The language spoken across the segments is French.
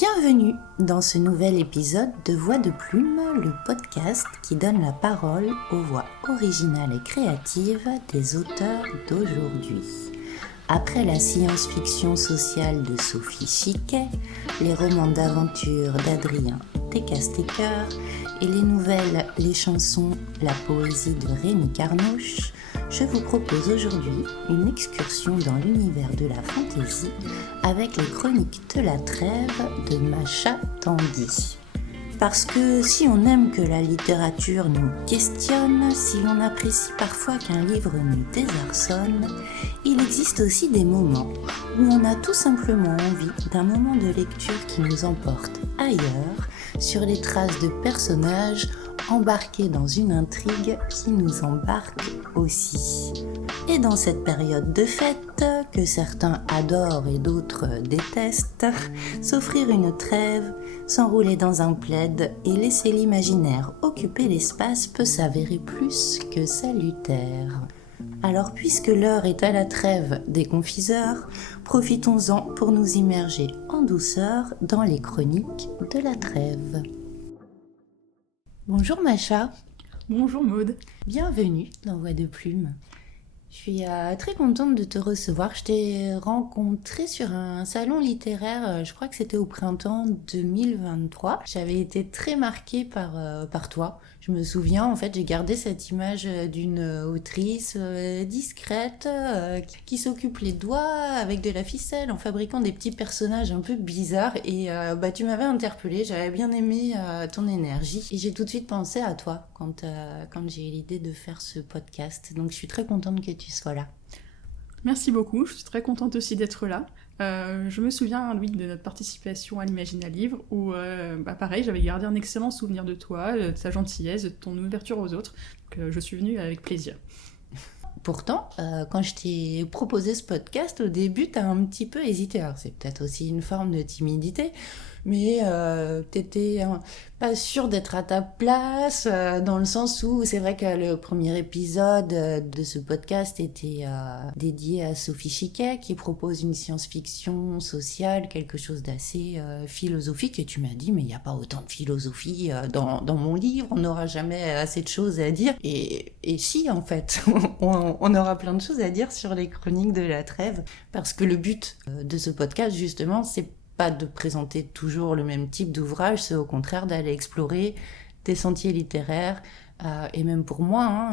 Bienvenue dans ce nouvel épisode de Voix de Plume, le podcast qui donne la parole aux voix originales et créatives des auteurs d'aujourd'hui. Après la science-fiction sociale de Sophie Chiquet, les romans d'aventure d'Adrien Tecasteker et les nouvelles, les chansons, la poésie de Rémi Carnouche, je vous propose aujourd'hui une excursion dans l'univers de la fantaisie avec les chroniques de la trêve de Macha Tandy. Parce que si on aime que la littérature nous questionne, si l'on apprécie parfois qu'un livre nous désarçonne, il existe aussi des moments où on a tout simplement envie d'un moment de lecture qui nous emporte ailleurs, sur les traces de personnages embarqués dans une intrigue qui nous embarque aussi. Et dans cette période de fête, que certains adorent et d'autres détestent, s'offrir une trêve, s'enrouler dans un plaid et laisser l'imaginaire occuper l'espace peut s'avérer plus que salutaire. Alors puisque l'heure est à la trêve des confiseurs, profitons-en pour nous immerger en douceur dans les chroniques de la trêve. Bonjour Macha. Bonjour Maude. Bienvenue dans Voix de Plume. Je suis très contente de te recevoir. Je t'ai rencontré sur un salon littéraire, je crois que c'était au printemps 2023. J'avais été très marquée par toi. Je me souviens, en fait, j'ai gardé cette image d'une autrice discrète qui s'occupe les doigts avec de la ficelle en fabriquant des petits personnages un peu bizarres. Et tu m'avais interpellée, j'avais bien aimé ton énergie. Et j'ai tout de suite pensé à toi quand j'ai eu l'idée de faire ce podcast. Donc je suis très contente que tu sois là. Merci beaucoup, je suis très contente aussi d'être là. Je me souviens, Louis, de notre participation à l'Imagine un livre où, pareil, j'avais gardé un excellent souvenir de toi, de ta gentillesse, de ton ouverture aux autres. Donc, je suis venue avec plaisir. Pourtant, quand je t'ai proposé ce podcast, au début, t'as un petit peu hésité. Alors, c'est peut-être aussi une forme de timidité, mais t'étais pas sûre d'être à ta place, dans le sens où c'est vrai que le premier épisode de ce podcast était dédié à Sophie Chiquet, qui propose une science-fiction sociale, quelque chose d'assez philosophique, et tu m'as dit, mais il n'y a pas autant de philosophie dans mon livre, on n'aura jamais assez de choses à dire, et si, en fait, on aura plein de choses à dire sur les chroniques de la trêve, parce que le but de ce podcast, justement, c'est pas de présenter toujours le même type d'ouvrage, c'est au contraire d'aller explorer des sentiers littéraires, et même pour moi,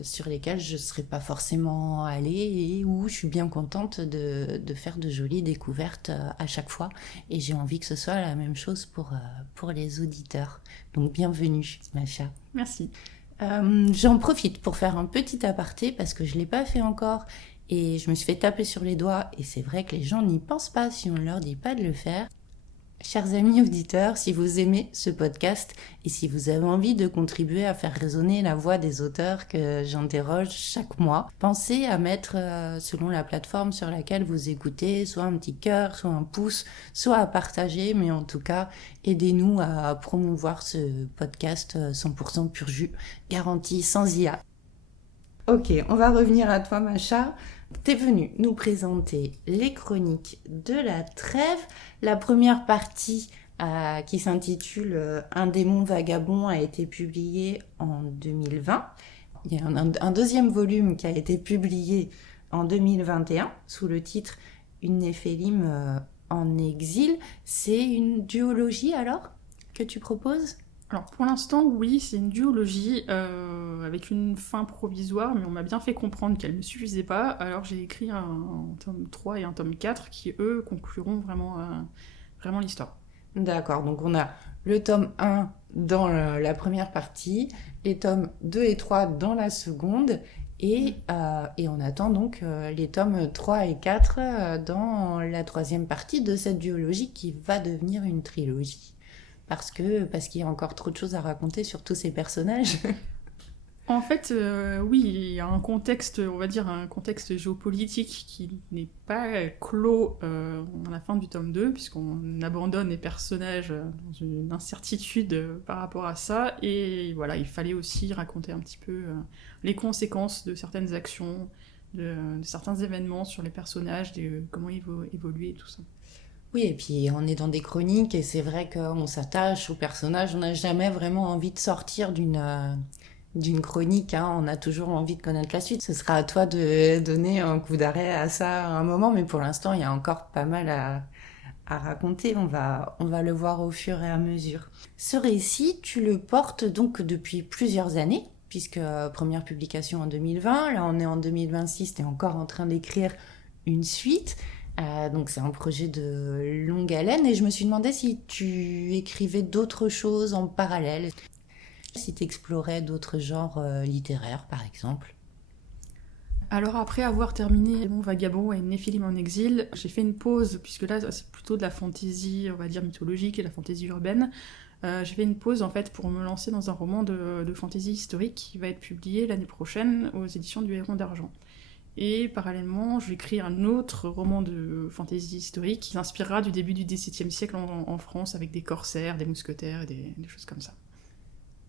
sur lesquels je ne serais pas forcément allée et où je suis bien contente de faire de jolies découvertes à chaque fois. Et j'ai envie que ce soit la même chose pour les auditeurs. Donc bienvenue, Macha. Merci. J'en profite pour faire un petit aparté parce que je ne l'ai pas fait encore. Et je me suis fait taper sur les doigts, et c'est vrai que les gens n'y pensent pas si on ne leur dit pas de le faire. Chers amis auditeurs, si vous aimez ce podcast et si vous avez envie de contribuer à faire résonner la voix des auteurs que j'interroge chaque mois, pensez à mettre, selon la plateforme sur laquelle vous écoutez, soit un petit cœur, soit un pouce, soit à partager, mais en tout cas, aidez-nous à promouvoir ce podcast 100% pur jus, garanti sans IA. Ok, on va revenir à toi, Macha. T'es venue nous présenter les chroniques de la trêve. La première partie qui s'intitule « Un démon vagabond » a été publiée en 2020. Il y a un deuxième volume qui a été publié en 2021 sous le titre « Une Néphélim en exil ». C'est une duologie alors que tu proposes ? Alors pour l'instant, oui, c'est une duologie avec une fin provisoire, mais on m'a bien fait comprendre qu'elle ne suffisait pas, alors j'ai écrit un tome 3 et un tome 4 qui, eux, concluront vraiment l'histoire. D'accord, donc on a le tome 1 dans la première partie, les tomes 2 et 3 dans la seconde, et on attend donc les tomes 3 et 4 dans la troisième partie de cette duologie qui va devenir une trilogie. Parce qu'il y a encore trop de choses à raconter sur tous ces personnages. En fait, oui, il y a un contexte, on va dire un contexte géopolitique qui n'est pas clos à la fin du tome 2, puisqu'on abandonne les personnages dans une incertitude par rapport à ça, et voilà, il fallait aussi raconter un petit peu les conséquences de certaines actions, de certains événements sur les personnages, comment ils vont évoluer et tout ça. Oui, et puis on est dans des chroniques et c'est vrai qu'on s'attache aux personnages. On n'a jamais vraiment envie de sortir d'une chronique, hein. On a toujours envie de connaître la suite. Ce sera à toi de donner un coup d'arrêt à ça à un moment, mais pour l'instant, il y a encore pas mal à raconter. On va le voir au fur et à mesure. Ce récit, tu le portes donc depuis plusieurs années, puisque première publication en 2020, là on est en 2026, tu es encore en train d'écrire une suite. Donc c'est un projet de longue haleine et je me suis demandé si tu écrivais d'autres choses en parallèle, si tu explorais d'autres genres littéraires par exemple. Alors après avoir terminé mon Vagabond et Néphilim en exil, j'ai fait une pause, puisque là c'est plutôt de la fantaisie, on va dire mythologique et la fantaisie urbaine. J'ai fait une pause en fait pour me lancer dans un roman de fantaisie historique qui va être publié l'année prochaine aux éditions du Héron d'Argent. Et parallèlement, je vais écrire un autre roman de fantaisie historique qui s'inspirera du début du XVIIe siècle en France avec des corsaires, des mousquetaires et des choses comme ça.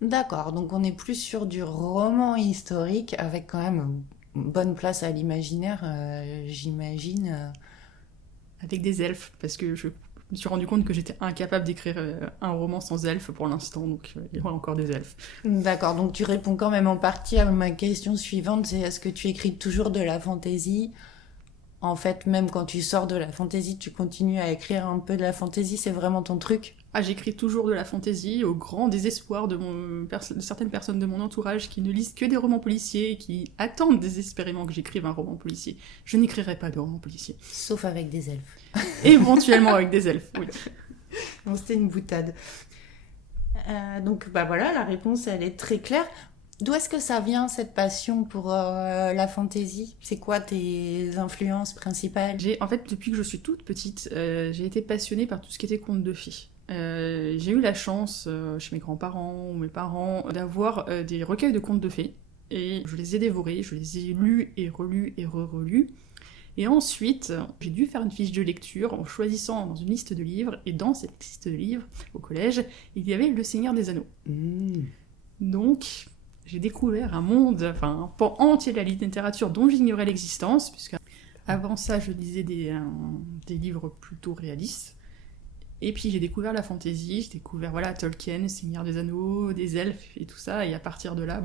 D'accord, donc on est plus sur du roman historique avec quand même une bonne place à l'imaginaire, j'imagine. Avec des elfes, parce que je me suis rendu compte que j'étais incapable d'écrire un roman sans elfes pour l'instant, donc il y aura encore des elfes. D'accord, donc tu réponds quand même en partie à ma question suivante, c'est est-ce que tu écris toujours de la fantaisie? En fait, même quand tu sors de la fantaisie, tu continues à écrire un peu de la fantaisie, c'est vraiment ton truc? Ah, j'écris toujours de la fantaisie au grand désespoir de certaines personnes de mon entourage qui ne lisent que des romans policiers et qui attendent désespérément que j'écrive un roman policier. Je n'écrirai pas de roman policier. Sauf avec des elfes. Éventuellement avec des elfes, oui. Bon, c'était une boutade. Donc, bah voilà, la réponse, elle est très claire. D'où est-ce que ça vient, cette passion pour la fantaisie? C'est quoi tes influences principales? En fait, depuis que je suis toute petite, j'ai été passionnée par tout ce qui était contes de fées. J'ai eu la chance, chez mes grands-parents ou mes parents, d'avoir des recueils de contes de fées. Et je les ai dévorés, je les ai lus et relus et re-relus. Et ensuite, j'ai dû faire une fiche de lecture en choisissant dans une liste de livres. Et dans cette liste de livres, au collège, il y avait Le Seigneur des Anneaux. Donc, j'ai découvert un monde, enfin un pan entier de la littérature dont j'ignorais l'existence, puisque avant ça, je lisais des livres plutôt réalistes. Et puis j'ai découvert la fantaisie, j'ai découvert Tolkien, Seigneur des Anneaux, des elfes et tout ça, et à partir de là,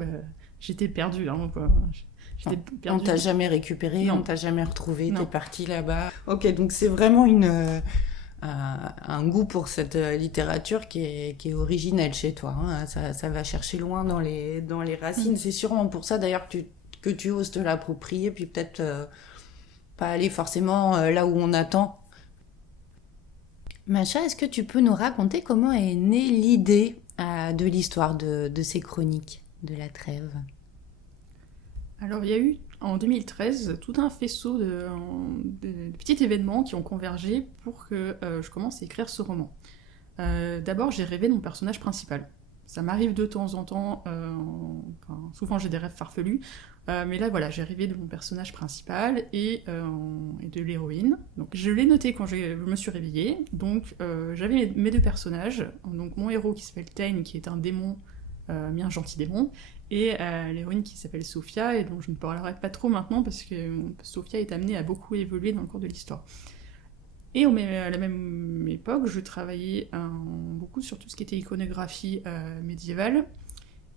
j'étais perdue. Hein, j'étais perdue. On t'a jamais récupéré, non. On t'a jamais retrouvé, non. T'es partie là-bas. Ok, donc c'est vraiment un goût pour cette littérature qui est originelle chez toi. Hein. Ça va chercher loin dans les racines. C'est sûrement pour ça d'ailleurs que tu oses te l'approprier, puis peut-être pas aller forcément là où on attend. Macha, est-ce que tu peux nous raconter comment est née l'idée de l'histoire de ces chroniques de la trêve? Alors il y a eu en 2013 tout un faisceau de petits événements qui ont convergé pour que je commence à écrire ce roman. D'abord j'ai rêvé de mon personnage principal. Ça m'arrive de temps en temps, souvent j'ai des rêves farfelus, mais là voilà, j'ai rêvé de mon personnage principal et de l'héroïne. Donc je l'ai noté quand je me suis réveillée. Donc j'avais mes deux personnages, donc mon héros qui s'appelle Tain, qui est un démon, mais un gentil démon, et l'héroïne qui s'appelle Sophia, et dont je ne parlerai pas trop maintenant parce que Sophia est amenée à beaucoup évoluer dans le cours de l'histoire. Et à la même époque, je travaillais beaucoup sur tout ce qui était iconographie médiévale,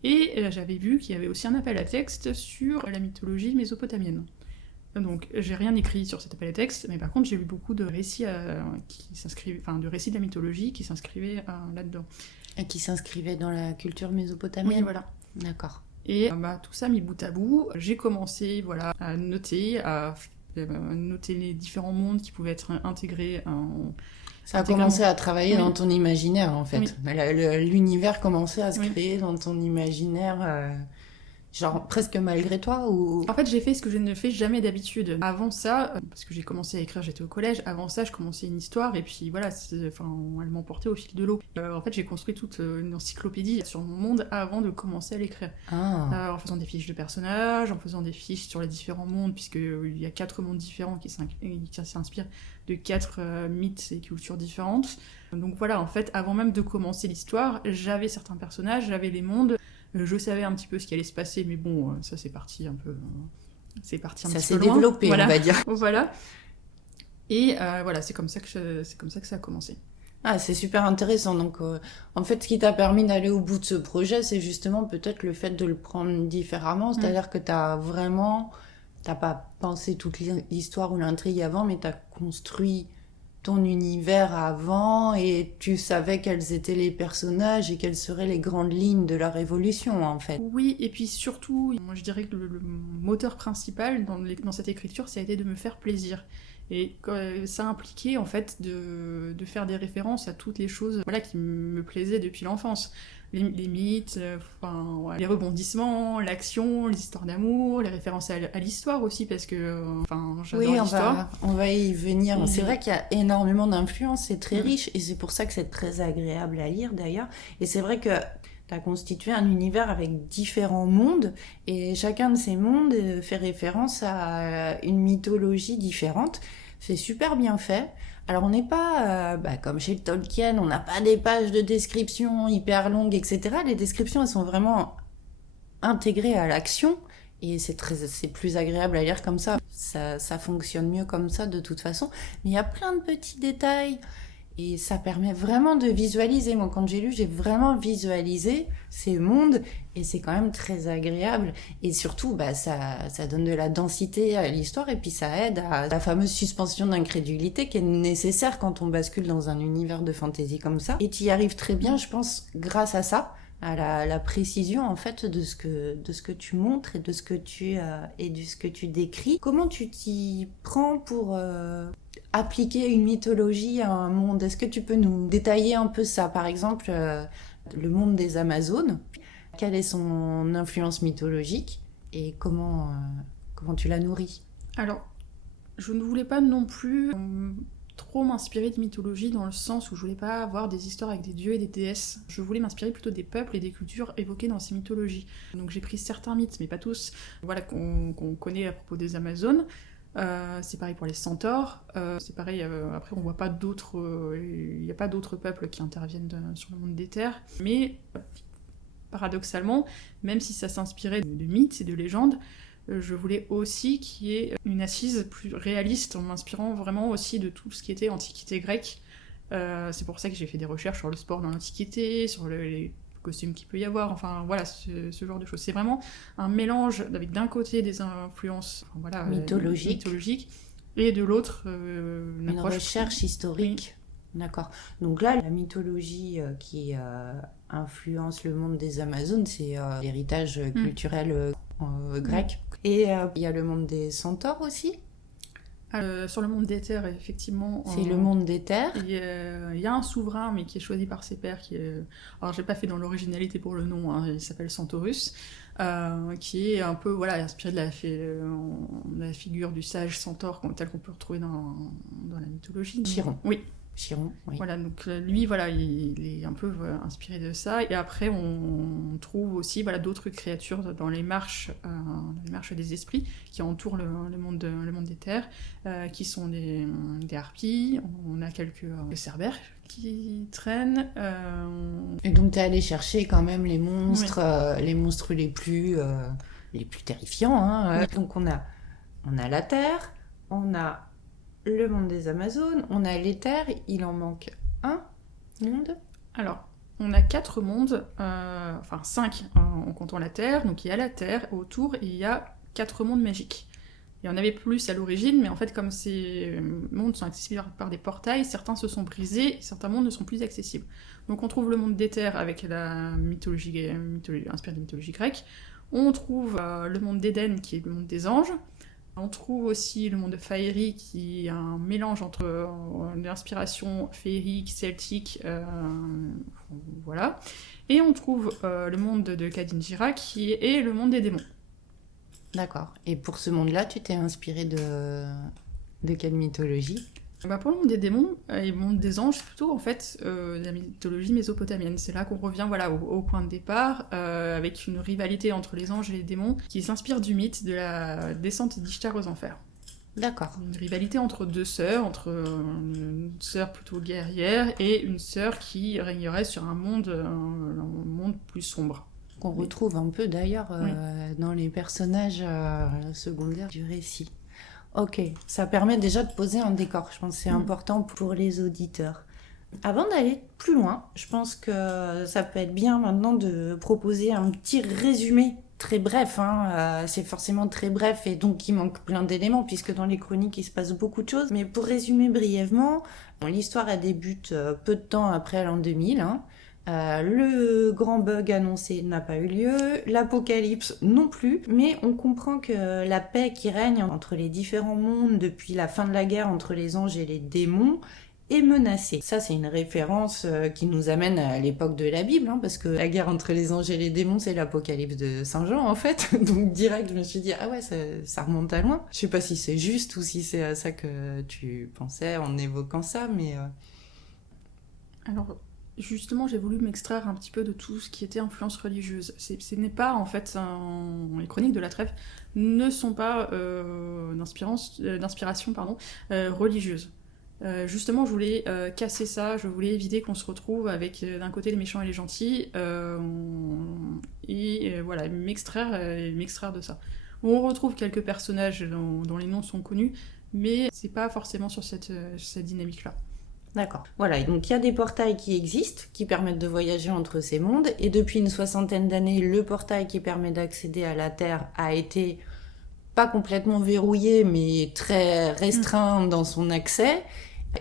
et j'avais vu qu'il y avait aussi un appel à texte sur la mythologie mésopotamienne. Donc j'ai rien écrit sur cet appel à texte, mais par contre j'ai lu beaucoup de récits de récits de la mythologie qui s'inscrivaient là-dedans. Et qui s'inscrivaient dans la culture mésopotamienne. Oui, voilà. D'accord. Et tout ça mis bout à bout, j'ai commencé à noter les différents mondes qui pouvaient être intégrés. Ça a commencé à travailler oui. dans ton imaginaire, en fait. Oui. L'univers commençait à se oui. créer dans ton imaginaire, genre presque malgré toi ou... En fait, j'ai fait ce que je ne fais jamais d'habitude. Avant ça, parce que j'ai commencé à écrire, j'étais au collège, avant ça, je commençais une histoire, et puis voilà, elle m'emportait au fil de l'eau. En fait, j'ai construit toute une encyclopédie sur mon monde avant de commencer à l'écrire. En faisant des fiches de personnages, en faisant des fiches sur les différents mondes, puisqu'il y a 4 mondes différents qui s'inspirent de 4 mythes et cultures différentes. Donc voilà, en fait, avant même de commencer l'histoire, j'avais certains personnages, j'avais les mondes, je savais un petit peu ce qui allait se passer, mais bon, ça c'est parti un peu... Ça s'est développé, voilà. on va dire. Voilà. Et voilà, c'est comme ça que ça a commencé. Ah, c'est super intéressant. Donc, en fait, ce qui t'a permis d'aller au bout de ce projet, c'est justement peut-être le fait de le prendre différemment. C'est-à-dire que t'as pas pensé toute l'histoire ou l'intrigue avant, mais t'as construit ton univers avant et tu savais quels étaient les personnages et quelles seraient les grandes lignes de leur évolution, en fait. Oui, et puis surtout, moi je dirais que le moteur principal dans cette écriture, ça a été de me faire plaisir. Et ça a impliqué en fait de faire des références à toutes les choses voilà, qui me plaisaient depuis l'enfance. Les mythes, les rebondissements, l'action, les histoires d'amour, les références à l'histoire aussi, parce que j'adore l'histoire. On va y venir. C'est vrai qu'il y a énormément d'influences, c'est très riche, et c'est pour ça que c'est très agréable à lire d'ailleurs. Et c'est vrai que tu as constitué un univers avec différents mondes, et chacun de ces mondes fait référence à une mythologie différente. C'est super bien fait. Alors on n'est pas, comme chez Tolkien, on n'a pas des pages de description hyper longues, etc. Les descriptions, elles sont vraiment intégrées à l'action, et c'est plus agréable à lire comme ça. Ça fonctionne mieux comme ça de toute façon. Mais il y a plein de petits détails, et ça permet vraiment de visualiser. Moi, quand j'ai lu, j'ai vraiment visualisé ces mondes, et c'est quand même très agréable. Et surtout, ça donne de la densité à l'histoire, et puis ça aide à la fameuse suspension d'incrédulité qui est nécessaire quand on bascule dans un univers de fantasy comme ça. Et tu y arrives très bien, je pense, grâce à ça, à la précision en fait de ce que tu montres et de ce que tu décris. Comment tu t'y prends pour appliquer une mythologie à un monde? Est-ce que tu peux nous détailler un peu ça? Par exemple, le monde des Amazones, quelle est son influence mythologique et comment tu la nourris? Alors, je ne voulais pas non plus trop m'inspirer de mythologie dans le sens où je voulais pas avoir des histoires avec des dieux et des déesses. Je voulais m'inspirer plutôt des peuples et des cultures évoquées dans ces mythologies. Donc j'ai pris certains mythes, mais pas tous, voilà, qu'on connaît à propos des Amazones. C'est pareil pour les centaures, c'est pareil, après on voit pas d'autres, il n'y a pas d'autres peuples qui interviennent sur le monde des terres, mais paradoxalement, même si ça s'inspirait de mythes et de légendes, je voulais aussi qu'il y ait une assise plus réaliste en m'inspirant vraiment aussi de tout ce qui était antiquité grecque. C'est pour ça que j'ai fait des recherches sur le sport dans l'Antiquité, sur les costumes qu'il peut y avoir, enfin voilà, ce genre de choses. C'est vraiment un mélange avec d'un côté des influences mythologiques et de l'autre une recherche historique. Oui. D'accord. Donc là, la mythologie qui influence le monde des Amazones, c'est l'héritage culturel grec. Et il y a le monde des centaures aussi. Sur le monde des terres, effectivement. C'est le monde des terres. Il y a un souverain, mais qui est choisi par ses pairs. Alors, j'ai pas fait dans l'originalité pour le nom, hein, il s'appelle Centaurus, qui est un peu inspiré de la figure du sage centaure tel qu'on peut retrouver dans la mythologie. Chiron. Oui. Chiron, oui. Voilà, donc lui, il est un peu inspiré de ça. Et après, on trouve aussi d'autres créatures dans les marches des esprits qui entourent le monde des terres, qui sont des harpies. On a quelques cerbères qui traînent. Et donc, t'es allé chercher quand même les monstres, les monstres les plus terrifiants. Hein. Donc, on a la terre, on a le monde des Amazones, on a les terres, il en manque un monde. Alors, on a 4 mondes, 5 en comptant la Terre. Donc il y a la Terre, autour, il y a 4 mondes magiques. Il y en avait plus à l'origine, mais en fait, comme ces mondes sont accessibles par des portails, certains se sont brisés, et certains mondes ne sont plus accessibles. Donc on trouve le monde des terres avec la mythologie inspirée de mythologie grecque. On trouve le monde d'Éden, qui est le monde des anges. On trouve aussi le monde de Faerie, qui est un mélange entre l'inspiration féerique, celtique, voilà. Et on trouve le monde de Kadinjira, qui est le monde des démons. D'accord. Et pour ce monde-là, tu t'es inspiré de quelle mythologie ? Pour le monde des démons et le monde des anges, c'est plutôt en fait la mythologie mésopotamienne. C'est là qu'on revient au point de départ, avec une rivalité entre les anges et les démons qui s'inspire du mythe de la descente d'Ishtar aux enfers. D'accord. Une rivalité entre deux sœurs, entre une sœur plutôt guerrière et une sœur qui régnerait sur un monde plus sombre. Qu'on retrouve un peu d'ailleurs dans les personnages secondaires du récit. Ok, ça permet déjà de poser un décor. Je pense que c'est important pour les auditeurs. Avant d'aller plus loin, je pense que ça peut être bien maintenant de proposer un petit résumé très bref. C'est forcément très bref et donc il manque plein d'éléments puisque dans les chroniques il se passe beaucoup de choses. Mais pour résumer brièvement, l'histoire elle débute peu de temps après l'an 2000. Le grand bug annoncé n'a pas eu lieu, l'apocalypse non plus, mais on comprend que la paix qui règne entre les différents mondes depuis la fin de la guerre entre les anges et les démons est menacée. Ça, c'est une référence qui nous amène à l'époque de la Bible, parce que la guerre entre les anges et les démons, c'est l'apocalypse de Saint Jean, en fait. Donc, direct, je me suis dit, ah ouais, ça remonte à loin. Je sais pas si c'est juste ou si c'est à ça que tu pensais en évoquant ça, mais... Alors, justement, j'ai voulu m'extraire un petit peu de tout ce qui était influence religieuse. Ce n'est pas, en fait, les chroniques de la trêve ne sont pas d'inspiration religieuse. Justement, je voulais casser ça, je voulais éviter qu'on se retrouve avec d'un côté les méchants et les gentils, voilà, m'extraire de ça. On retrouve quelques personnages dont les noms sont connus, mais c'est pas forcément sur cette dynamique-là. D'accord. Voilà, et donc il y a des portails qui existent, qui permettent de voyager entre ces mondes, et depuis une 60aine d'années, le portail qui permet d'accéder à la Terre a été pas complètement verrouillé, mais très restreint dans son accès.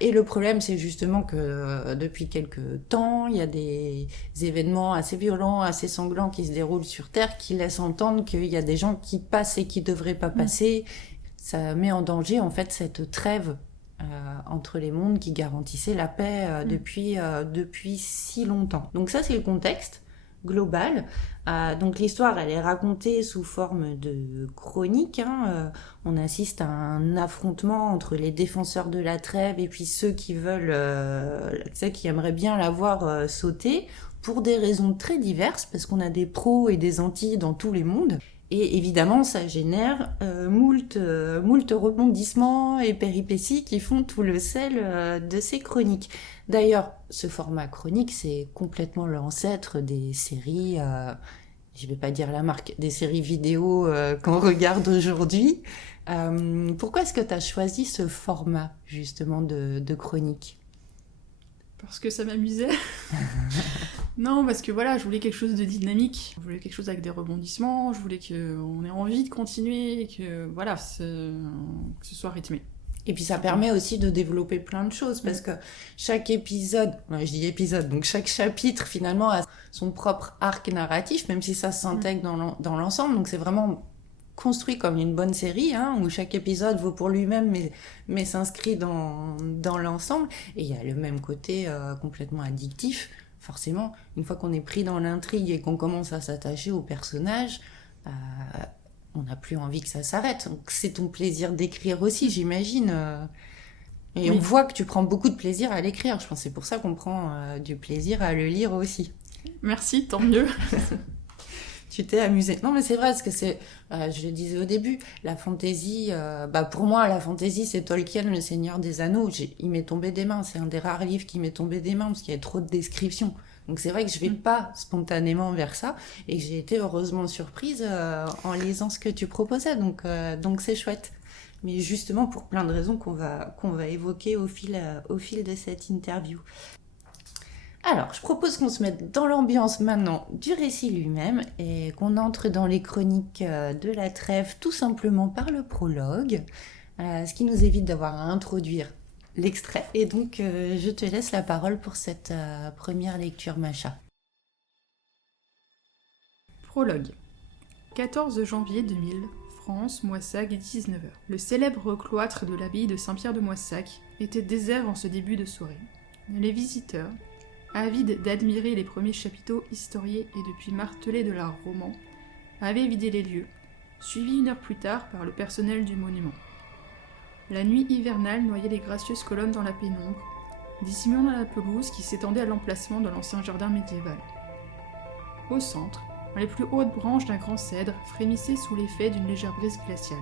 Et le problème, c'est justement que depuis quelques temps, il y a des événements assez violents, assez sanglants qui se déroulent sur Terre, qui laissent entendre qu'il y a des gens qui passent et qui devraient pas passer. Ça met en danger, en fait, cette trêve entre les mondes qui garantissait la paix depuis si longtemps. Donc ça, c'est le contexte global. Donc l'histoire, elle est racontée sous forme de chronique. On assiste à un affrontement entre les défenseurs de la trêve et puis ceux qui veulent, qui aimeraient bien la voir sauter, pour des raisons très diverses, parce qu'on a des pros et des antis dans tous les mondes. Et évidemment, ça génère moult rebondissements et péripéties qui font tout le sel de ces chroniques. D'ailleurs, ce format chronique, c'est complètement l'ancêtre des séries, je vais pas dire la marque, des séries vidéo qu'on regarde aujourd'hui. Pourquoi est-ce que tu as choisi ce format, justement, de chronique ? Parce que ça m'amusait. Non, parce que voilà, je voulais quelque chose de dynamique, je voulais quelque chose avec des rebondissements, je voulais qu'on ait envie de continuer, que voilà, que ce soit rythmé. Et puis ça permet aussi de développer plein de choses, parce que chaque épisode, je dis épisode, donc chaque chapitre finalement a son propre arc narratif, même si ça s'intègre dans l'ensemble, donc c'est vraiment construit comme une bonne série, où chaque épisode vaut pour lui-même, mais s'inscrit dans l'ensemble. Et il y a le même côté complètement addictif, forcément. Une fois qu'on est pris dans l'intrigue et qu'on commence à s'attacher aux personnages, on n'a plus envie que ça s'arrête. Donc c'est ton plaisir d'écrire aussi, j'imagine. Et on voit que tu prends beaucoup de plaisir à l'écrire. Je pense que c'est pour ça qu'on prend du plaisir à le lire aussi. Merci, tant mieux. Tu t'es amusée. Non, mais c'est vrai, parce que c'est, je le disais au début, la fantasy, pour moi, la fantasy, c'est Tolkien, le Seigneur des Anneaux. Il m'est tombé des mains. C'est un des rares livres qui m'est tombé des mains, parce qu'il y a trop de descriptions. Donc c'est vrai que je vais pas spontanément vers ça, et que j'ai été heureusement surprise en lisant ce que tu proposais. Donc c'est chouette. Mais justement pour plein de raisons qu'on va évoquer au fil de cette interview. Alors, je propose qu'on se mette dans l'ambiance maintenant du récit lui-même et qu'on entre dans les chroniques de la trêve tout simplement par le prologue, ce qui nous évite d'avoir à introduire l'extrait. Et donc, je te laisse la parole pour cette première lecture, Macha. Prologue. 14 janvier 2000, France, Moissac, 19h. Le célèbre cloître de l'abbaye de Saint-Pierre de Moissac était désert en ce début de soirée. Les visiteurs, avides d'admirer les premiers chapiteaux historiés et depuis martelés de l'art roman, avaient vidé les lieux, suivis une heure plus tard par le personnel du monument. La nuit hivernale noyait les gracieuses colonnes dans la pénombre, dissimulant la pelouse qui s'étendait à l'emplacement de l'ancien jardin médiéval. Au centre, les plus hautes branches d'un grand cèdre frémissaient sous l'effet d'une légère brise glaciale.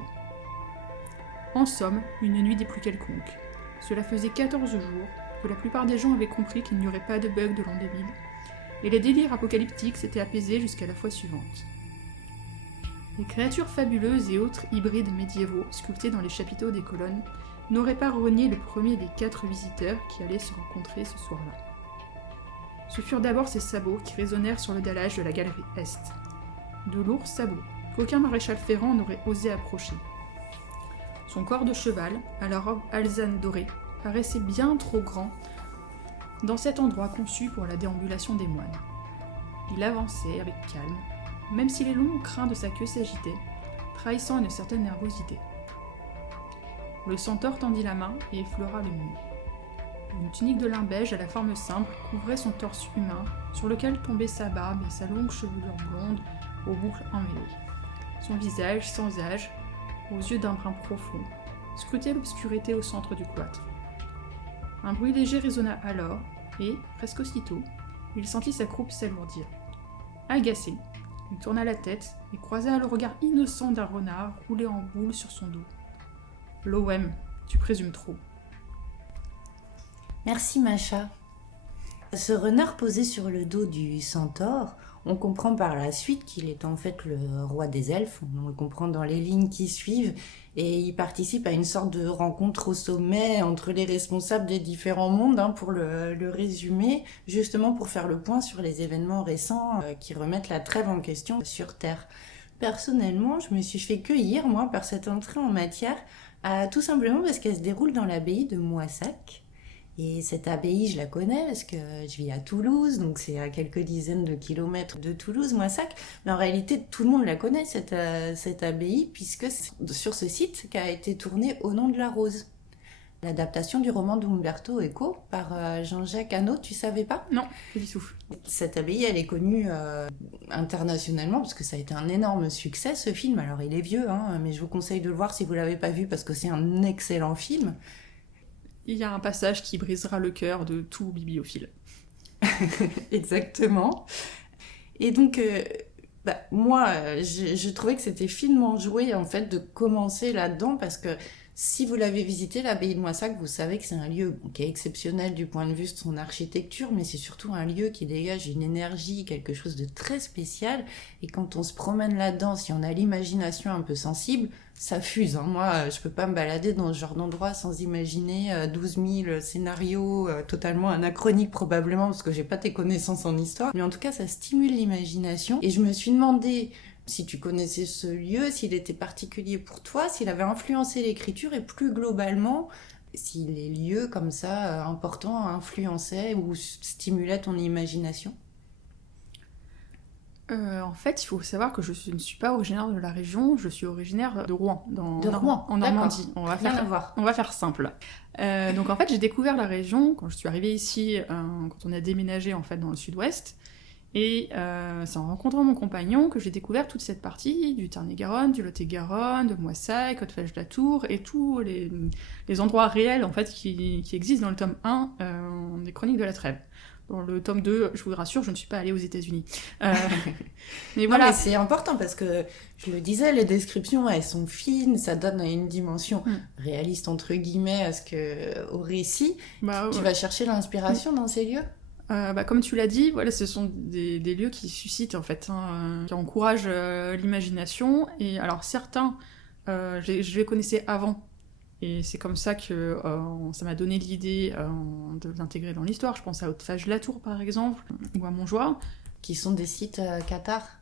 En somme, une nuit des plus quelconques. Cela faisait 14 jours que la plupart des gens avaient compris qu'il n'y aurait pas de bug de l'an 2000, et les délires apocalyptiques s'étaient apaisés jusqu'à la fois suivante. Les créatures fabuleuses et autres hybrides médiévaux sculptés dans les chapiteaux des colonnes n'auraient pas renié le premier des 4 visiteurs qui allaient se rencontrer ce soir-là. Ce furent d'abord ses sabots qui résonnèrent sur le dallage de la galerie est. De lourds sabots qu'aucun maréchal ferrant n'aurait osé approcher. Son corps de cheval, à la robe alezane dorée, paraissait bien trop grand dans cet endroit conçu pour la déambulation des moines. Il avançait avec calme, même si les longs crins de sa queue s'agitaient, trahissant une certaine nervosité. Le centaure tendit la main et effleura le mur. Une tunique de lin beige à la forme simple couvrait son torse humain, sur lequel tombaient sa barbe et sa longue chevelure blonde aux boucles emmêlées. Son visage, sans âge, aux yeux d'un brun profond, scrutait l'obscurité au centre du cloître. Un bruit léger résonna alors, et, presque aussitôt, il sentit sa croupe s'alourdir. Agacé, il tourna la tête et croisa le regard innocent d'un renard roulé en boule sur son dos. « L'OM, tu présumes trop. » Merci Macha. Ce renard posé sur le dos du centaure, on comprend par la suite qu'il est en fait le roi des elfes, on le comprend dans les lignes qui suivent, et il participe à une sorte de rencontre au sommet entre les responsables des différents mondes, pour le résumer, justement pour faire le point sur les événements récents qui remettent la trêve en question sur Terre. Personnellement, je me suis fait cueillir, moi, par cette entrée en matière, tout simplement parce qu'elle se déroule dans l'abbaye de Moissac. Et cette abbaye, je la connais parce que je vis à Toulouse, donc c'est à quelques dizaines de kilomètres de Toulouse, Moissac. Mais en réalité, tout le monde la connaît, cette abbaye, puisque c'est sur ce site qu'a été tournée Au nom de la rose. L'adaptation du roman d'Umberto Eco par Jean-Jacques Hano, tu savais pas ? Non, pas du tout. Cette abbaye, elle est connue internationalement parce que ça a été un énorme succès, ce film. Alors il est vieux, mais je vous conseille de le voir si vous l'avez pas vu parce que c'est un excellent film. Il y a un passage qui brisera le cœur de tout bibliophile. Exactement. Et donc, moi, je trouvais que c'était finement joué, en fait, de commencer là-dedans, parce que si vous l'avez visité, l'abbaye de Moissac, vous savez que c'est un lieu qui est exceptionnel du point de vue de son architecture, mais c'est surtout un lieu qui dégage une énergie, quelque chose de très spécial. Et quand on se promène là-dedans, si on a l'imagination un peu sensible, ça fuse. Moi, je peux pas me balader dans ce genre d'endroit sans imaginer 12 000 scénarios totalement anachroniques probablement, parce que j'ai pas tes connaissances en histoire. Mais en tout cas, ça stimule l'imagination. Et je me suis demandé si tu connaissais ce lieu, s'il était particulier pour toi, s'il avait influencé l'écriture et plus globalement, si les lieux comme ça importants influençaient ou stimulaient ton imagination. En fait, il faut savoir que je ne suis pas originaire de la région, je suis originaire de Rouen, Rouen, en Normandie. On va faire simple. Donc en fait, j'ai découvert la région quand je suis arrivée ici, quand on a déménagé en fait dans le sud-ouest. Et c'est en rencontrant mon compagnon que j'ai découvert toute cette partie du Tarn-et-Garonne, du Lot-et-Garonne, de Moissac, Hautefage-la-Tour et tous les endroits réels en fait qui existent dans le tome 1 des Chroniques de la Trêve. Dans le tome 2, je vous rassure, je ne suis pas allée aux États-Unis. Mais voilà. Non, mais c'est important parce que, je le disais, les descriptions, elles sont fines, ça donne une dimension réaliste, entre guillemets, au récit. Tu vas chercher l'inspiration dans ces lieux ? Comme tu l'as dit, voilà, ce sont des lieux qui suscitent, en fait, qui encouragent l'imagination. Et alors, certains, je les connaissais avant. Et c'est comme ça que ça m'a donné l'idée de l'intégrer dans l'histoire. Je pense à Hautefage-la-Tour, par exemple, ou à Montjoie. Qui sont des sites cathares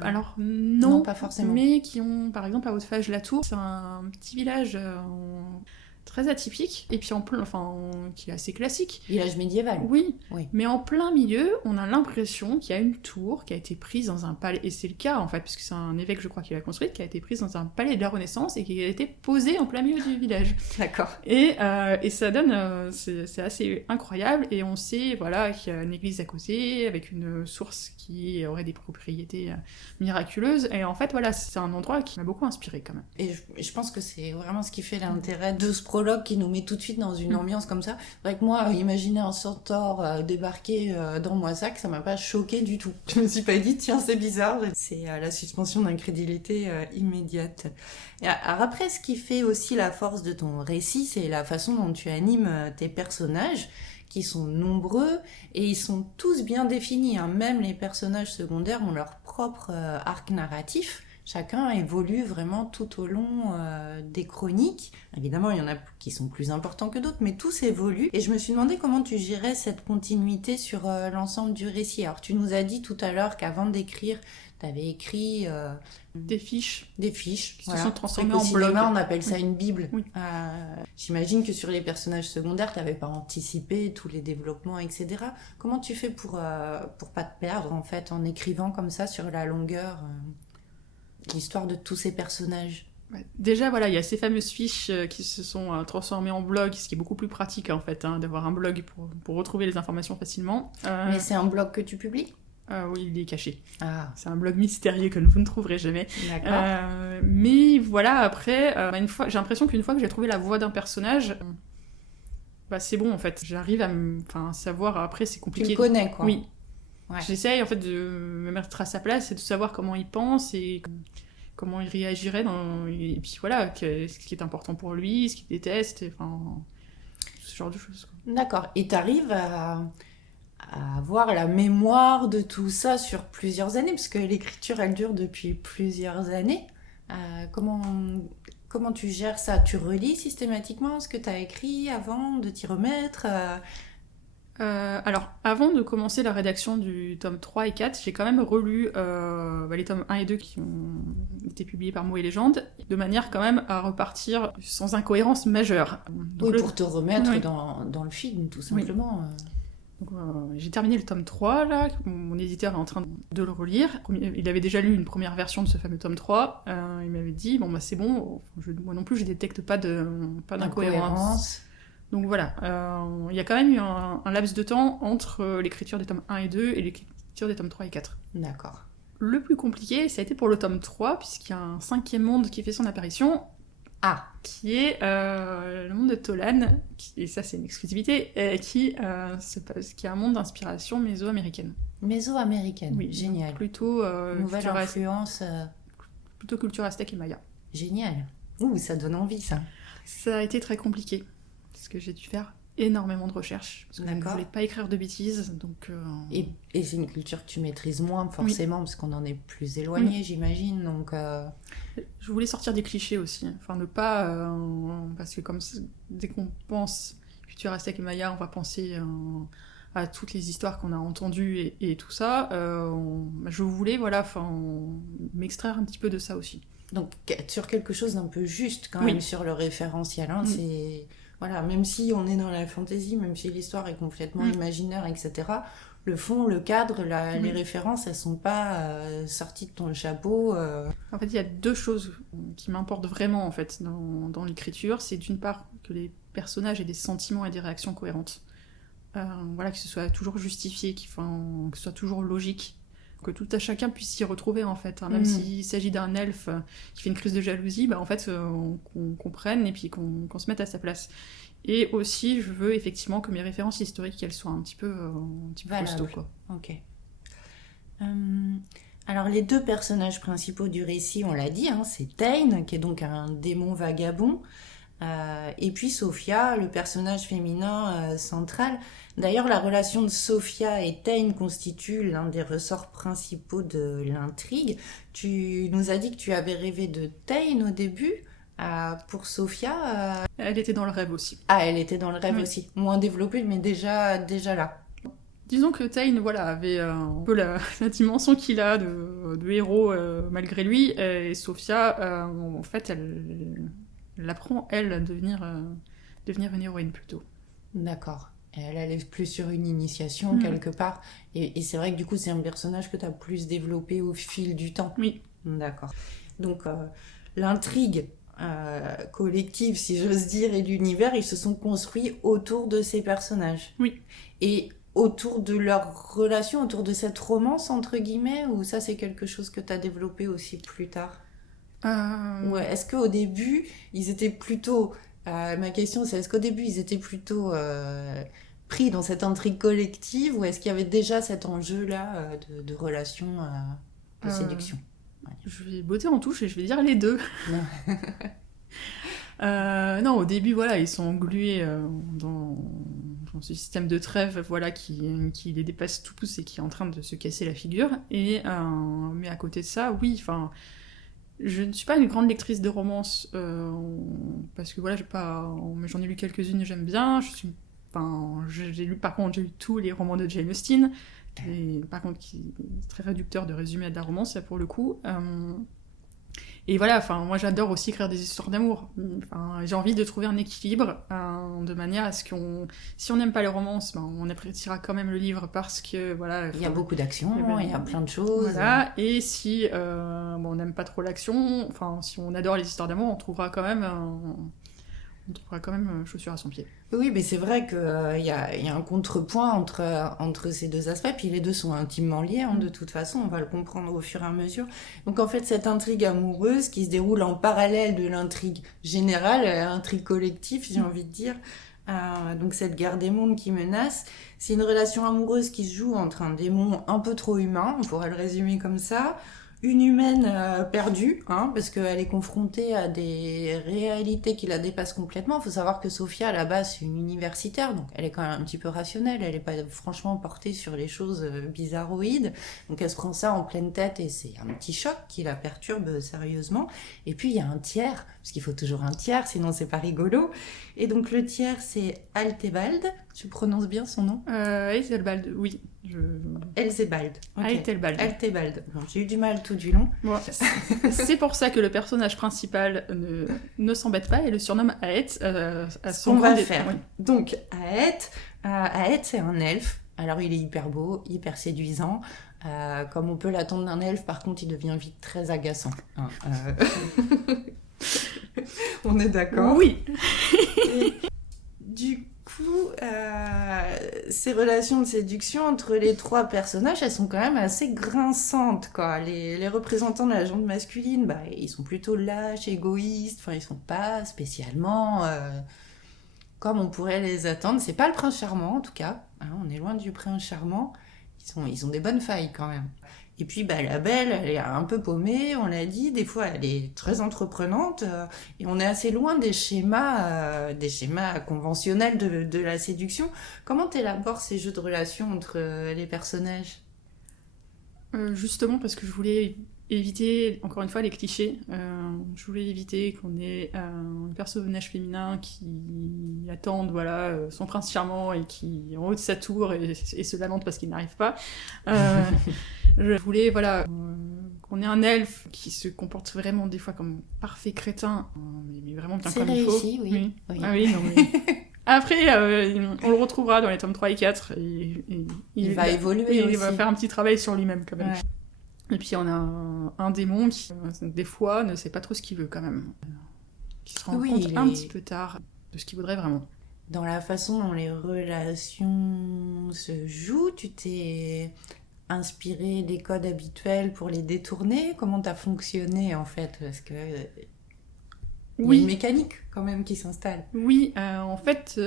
Alors, non, pas forcément. Mais qui ont, par exemple, à Hautefage-la-Tour, c'est un petit village très atypique, et puis qui est assez classique. Village médiéval. Oui, mais en plein milieu, on a l'impression qu'il y a une tour qui a été prise dans un palais, et c'est le cas en fait, puisque c'est un évêque, je crois, qui l'a construite, qui a été prise dans un palais de la Renaissance et qui a été posée en plein milieu du village. D'accord. Et ça donne, c'est assez incroyable, et on sait, voilà, qu'il y a une église à côté, avec une source qui aurait des propriétés miraculeuses, et en fait, voilà, c'est un endroit qui m'a beaucoup inspiré quand même. Et je pense que c'est vraiment ce qui fait l'intérêt de ce prologue qui nous met tout de suite dans une ambiance comme ça. C'est vrai que moi, imaginer un centaure débarquer dans Moissac, ça m'a pas choqué du tout. Je me suis pas dit, tiens, c'est bizarre. C'est la suspension d'incrédulité immédiate. Et alors après, ce qui fait aussi la force de ton récit, c'est la façon dont tu animes tes personnages, qui sont nombreux, et ils sont tous bien définis. Même les personnages secondaires ont leur propre arc narratif. Chacun évolue vraiment tout au long des chroniques. Évidemment, il y en a qui sont plus importants que d'autres, mais tous évoluent. Et je me suis demandé comment tu gérais cette continuité sur l'ensemble du récit. Alors, tu nous as dit tout à l'heure qu'avant d'écrire, tu avais écrit des fiches qui se sont transformées au en blog. cinéma, on appelle ça une bible. Oui. J'imagine que sur les personnages secondaires, tu n'avais pas anticipé tous les développements, etc. Comment tu fais pour pas te perdre en fait en écrivant comme ça sur la longueur l'histoire de tous ces personnages? Ouais. Déjà, voilà, il y a ces fameuses fiches qui se sont transformées en blog, ce qui est beaucoup plus pratique en fait, d'avoir un blog pour retrouver les informations facilement. Mais c'est un blog que tu publies? Oui, il est caché. Ah. C'est un blog mystérieux que vous ne trouverez jamais. D'accord. Mais voilà, après, j'ai l'impression qu'une fois que j'ai trouvé la voix d'un personnage, c'est bon en fait. J'arrive à savoir, après c'est compliqué. Tu le connais quoi. Oui. Ouais. J'essaye en fait de me mettre à sa place et de savoir comment il pense et comment il réagirait et puis voilà, ce qui est important pour lui, ce qu'il déteste, ce genre de choses. D'accord. Et t'arrives à avoir la mémoire de tout ça sur plusieurs années, parce que l'écriture elle dure depuis plusieurs années. Comment tu gères ça? Tu relis systématiquement ce que tu as écrit avant de t'y remettre? Alors, avant de commencer la rédaction du tome 3 et 4, j'ai quand même relu les tomes 1 et 2 qui ont été publiés par Mots et Légendes, de manière quand même à repartir sans incohérence majeure. Donc, pour te remettre dans le film, tout simplement. Oui. Donc, j'ai terminé le tome 3, là, mon éditeur est en train de le relire. Il avait déjà lu une première version de ce fameux tome 3, il m'avait dit, c'est bon, moi non plus je détecte pas d'incohérence. Donc voilà, il y a quand même eu un laps de temps entre l'écriture des tomes 1 et 2 et l'écriture des tomes 3 et 4. D'accord. Le plus compliqué, ça a été pour le tome 3, puisqu'il y a un 5e monde qui fait son apparition, qui est le monde de Tolan, et ça c'est une exclusivité, qui est un monde d'inspiration mésoaméricaine. Mésoaméricaine, oui, génial. Plutôt nouvelle influence. Plutôt culture aztèque et maya. Génial. Ça donne envie ça. Ça a été très compliqué. Parce que j'ai dû faire énormément de recherches, parce que je ne voulais pas écrire de bêtises. Donc, Et c'est une culture que tu maîtrises moins, forcément, parce qu'on en est plus éloigné, j'imagine. Donc, je voulais sortir des clichés aussi. Ne pas... parce que dès qu'on pense culture aztèque et maya, on va penser à toutes les histoires qu'on a entendues et tout ça. Je voulais m'extraire un petit peu de ça aussi. Donc, sur quelque chose d'un peu juste, quand même, sur le référentiel. C'est... Voilà, même si on est dans la fantaisie, même si l'histoire est complètement imaginaire, etc., le fond, le cadre, les références, elles sont pas sorties de ton chapeau. En fait, il y a deux choses qui m'importent vraiment en fait dans l'écriture. C'est d'une part que les personnages aient des sentiments et des réactions cohérentes. Que ce soit toujours justifié, que ce soit toujours logique. Que tout à chacun puisse s'y retrouver en fait, même s'il s'agit d'un elfe qui fait une crise de jalousie, qu'on comprenne et puis qu'on se mette à sa place. Et aussi, je veux effectivement que mes références historiques, elles soient un petit peu costauds, quoi. Ok. Alors les deux personnages principaux du récit, on l'a dit, c'est Tain, qui est donc un démon vagabond, et puis Sophia, le personnage féminin central. D'ailleurs, la relation de Sophia et Tain constitue l'un des ressorts principaux de l'intrigue. Tu nous as dit que tu avais rêvé de Tain au début. Pour Sophia... Elle était dans le rêve aussi. Elle était dans le rêve aussi. Moins développée, mais déjà là. Disons que Tain avait un peu la dimension qu'il a de héros malgré lui, et Sophia, en fait, elle apprend, elle, à devenir une héroïne plutôt. D'accord. Elle est plus sur une initiation quelque part. Et c'est vrai que du coup, c'est un personnage que tu as plus développé au fil du temps. Oui. D'accord. Donc, l'intrigue collective, si j'ose dire, et l'univers, ils se sont construits autour de ces personnages. Oui. Et autour de leur relation, autour de cette romance, entre guillemets, ou ça, c'est quelque chose que tu as développé aussi plus tard? Ouais. Est-ce qu'au début, ils étaient plutôt... ma question, c'est est-ce qu'au début, ils étaient plutôt pris dans cette intrigue collective, ou est-ce qu'il y avait déjà cet enjeu-là de relation, de séduction? Je vais botter en touche et je vais dire les deux. Non, au début, ils sont englués dans ce système de trêve qui les dépasse tous et qui est en train de se casser la figure. Mais à côté de ça, Je ne suis pas une grande lectrice de romances, parce que voilà, j'en ai lu quelques-unes que j'aime bien. J'ai lu tous les romans de Jane Austen, par contre, qui est très réducteur de résumer à de la romance, là, pour le coup. Et voilà, moi j'adore aussi écrire des histoires d'amour. J'ai envie de trouver un équilibre, de manière à ce si on n'aime pas les romances, on appréciera quand même le livre parce que voilà. Il y a beaucoup d'action, il y a plein de choses. Voilà, et si on n'aime pas trop l'action, si on adore les histoires d'amour, on trouvera quand même chaussure à son pied. Oui, mais c'est vrai qu'il y a un contrepoint entre ces deux aspects, puis les deux sont intimement liés, de toute façon, on va le comprendre au fur et à mesure. Donc en fait, cette intrigue amoureuse qui se déroule en parallèle de l'intrigue générale, l'intrigue collective, j'ai envie de dire, donc cette guerre des mondes qui menace, c'est une relation amoureuse qui se joue entre un démon un peu trop humain, on pourrait le résumer comme ça, une humaine perdue, parce qu'elle est confrontée à des réalités qui la dépassent complètement. Il faut savoir que Sophia, à la base, c'est une universitaire, donc elle est quand même un petit peu rationnelle, elle n'est pas franchement portée sur les choses bizarroïdes, donc elle se prend ça en pleine tête et c'est un petit choc qui la perturbe sérieusement. Et puis il y a un tiers, parce qu'il faut toujours un tiers, sinon c'est pas rigolo, et donc le tiers c'est Altebald, tu prononces bien son nom? Elzebald, oui. Elzebald. Okay. Altebald. Bon, j'ai eu du mal tout du long. Bon, c'est pour ça que le personnage principal ne s'embête pas et le surnomme Aet. On va faire. Oui. Donc, Aet, c'est un elfe. Alors, il est hyper beau, hyper séduisant. Comme on peut l'attendre d'un elfe, par contre, il devient vite très agaçant. On est d'accord? Oui. Et, du coup, ces relations de séduction entre les trois personnages, elles sont quand même assez grinçantes, quoi. Les représentants de la gente masculine, ils sont plutôt lâches, égoïstes, ils sont pas spécialement comme on pourrait les attendre. C'est pas le prince charmant, en tout cas. On est loin du prince charmant. Ils ont des bonnes failles, quand même. Et puis la belle, elle est un peu paumée, on l'a dit, des fois elle est très entreprenante, et on est assez loin des schémas conventionnels de la séduction. Comment t'élabores ces jeux de relations entre les personnages ? Justement parce que je voulais éviter, encore une fois, les clichés. Je voulais éviter qu'on ait un personnage féminin qui attende son prince charmant et qui est en haut de sa tour et se lamente parce qu'il n'arrive pas. Je voulais qu'on ait un elfe qui se comporte vraiment des fois comme parfait crétin, mais vraiment bien comme il faut. C'est réussi, oui. Ah oui, non mais... Après, on le retrouvera dans les tomes 3 et 4. Et il va évoluer aussi. Il va faire un petit travail sur lui-même quand même. Ouais. Et puis on a un démon qui, des fois, ne sait pas trop ce qu'il veut quand même. Qui se rend compte un petit peu tard de ce qu'il voudrait vraiment. Dans la façon dont les relations se jouent, tu t'es inspiré des codes habituels pour les détourner ? Comment t'as fonctionné en fait ? Parce que il y a une mécanique quand même qui s'installe. Oui, en fait,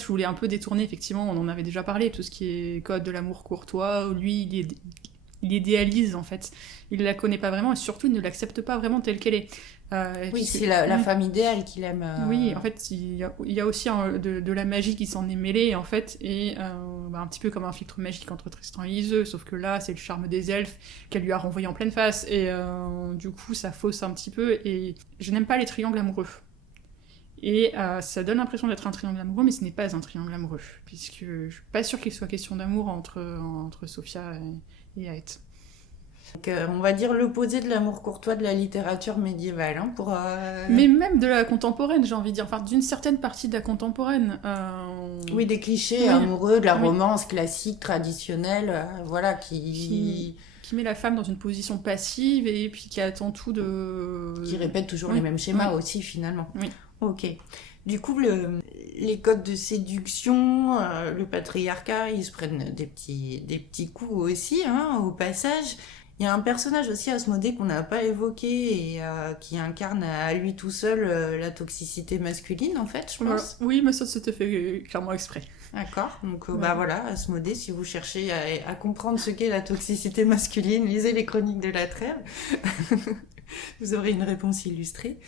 je voulais un peu détourner, effectivement, on en avait déjà parlé, tout ce qui est code de l'amour courtois, lui, il idéalise, en fait. Il la connaît pas vraiment, et surtout, il ne l'accepte pas vraiment telle qu'elle est. Oui, c'est la femme idéale qu'il aime. Oui, en fait, il y a aussi de la magie qui s'en est mêlée, en fait, et un petit peu comme un filtre magique entre Tristan et Iseux, sauf que là, c'est le charme des elfes qu'elle lui a renvoyé en pleine face, et du coup, ça fausse un petit peu, et je n'aime pas les triangles amoureux. Et ça donne l'impression d'être un triangle amoureux, mais ce n'est pas un triangle amoureux, puisque je suis pas sûre qu'il soit question d'amour entre Sophia et Aet. Donc, on va dire l'opposé de l'amour courtois de la littérature médiévale. Mais même de la contemporaine, j'ai envie de dire. Enfin, d'une certaine partie de la contemporaine. Oui, des clichés amoureux, de la romance classique, traditionnelle, qui met la femme dans une position passive et puis qui attend tout de... Qui répète toujours les mêmes schémas aussi, finalement. Oui. Ok. Du coup, les codes de séduction, le patriarcat, ils se prennent des petits coups aussi, au passage. Il y a un personnage aussi, Asmodée, qu'on n'a pas évoqué et qui incarne à lui tout seul la toxicité masculine, en fait, je pense. Oui, mais ça s'était fait clairement exprès. D'accord. Donc, Asmodée, si vous cherchez à comprendre ce qu'est la toxicité masculine, lisez les Chroniques de la Trêve. Vous aurez une réponse illustrée.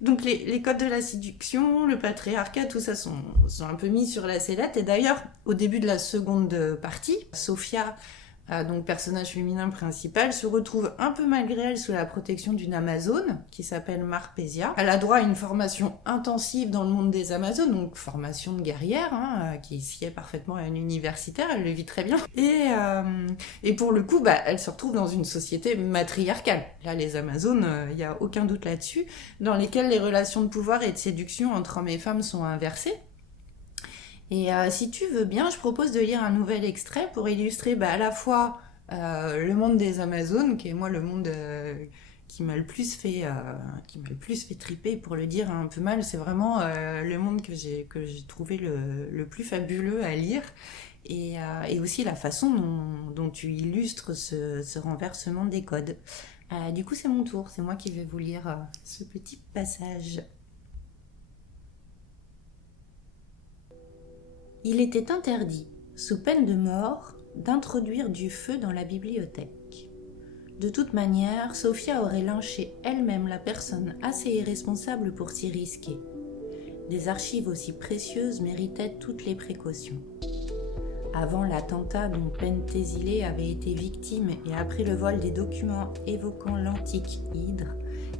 Donc les codes de la séduction, le patriarcat, tout ça sont un peu mis sur la sellette. Et d'ailleurs, au début de la seconde partie, Sophia donc personnage féminin principal, se retrouve un peu malgré elle sous la protection d'une Amazone qui s'appelle Marpesia. Elle a droit à une formation intensive dans le monde des Amazones, donc formation de guerrière, qui sied parfaitement à une universitaire, elle le vit très bien. Et pour le coup, elle se retrouve dans une société matriarcale. Là, les Amazones, il n'y a aucun doute là-dessus, dans lesquelles les relations de pouvoir et de séduction entre hommes et femmes sont inversées. Et si tu veux bien, je propose de lire un nouvel extrait pour illustrer à la fois le monde des Amazones, qui est moi le monde qui m'a le plus fait triper, pour le dire un peu mal. C'est vraiment le monde que j'ai trouvé le plus fabuleux à lire, et aussi la façon dont tu illustres ce renversement des codes. Du coup, c'est mon tour, c'est moi qui vais vous lire ce petit passage. Il était interdit, sous peine de mort, d'introduire du feu dans la bibliothèque. De toute manière, Sophia aurait lynché elle-même la personne assez irresponsable pour s'y risquer. Des archives aussi précieuses méritaient toutes les précautions. Avant l'attentat dont Penthesilée avait été victime et après le vol des documents évoquant l'antique hydre,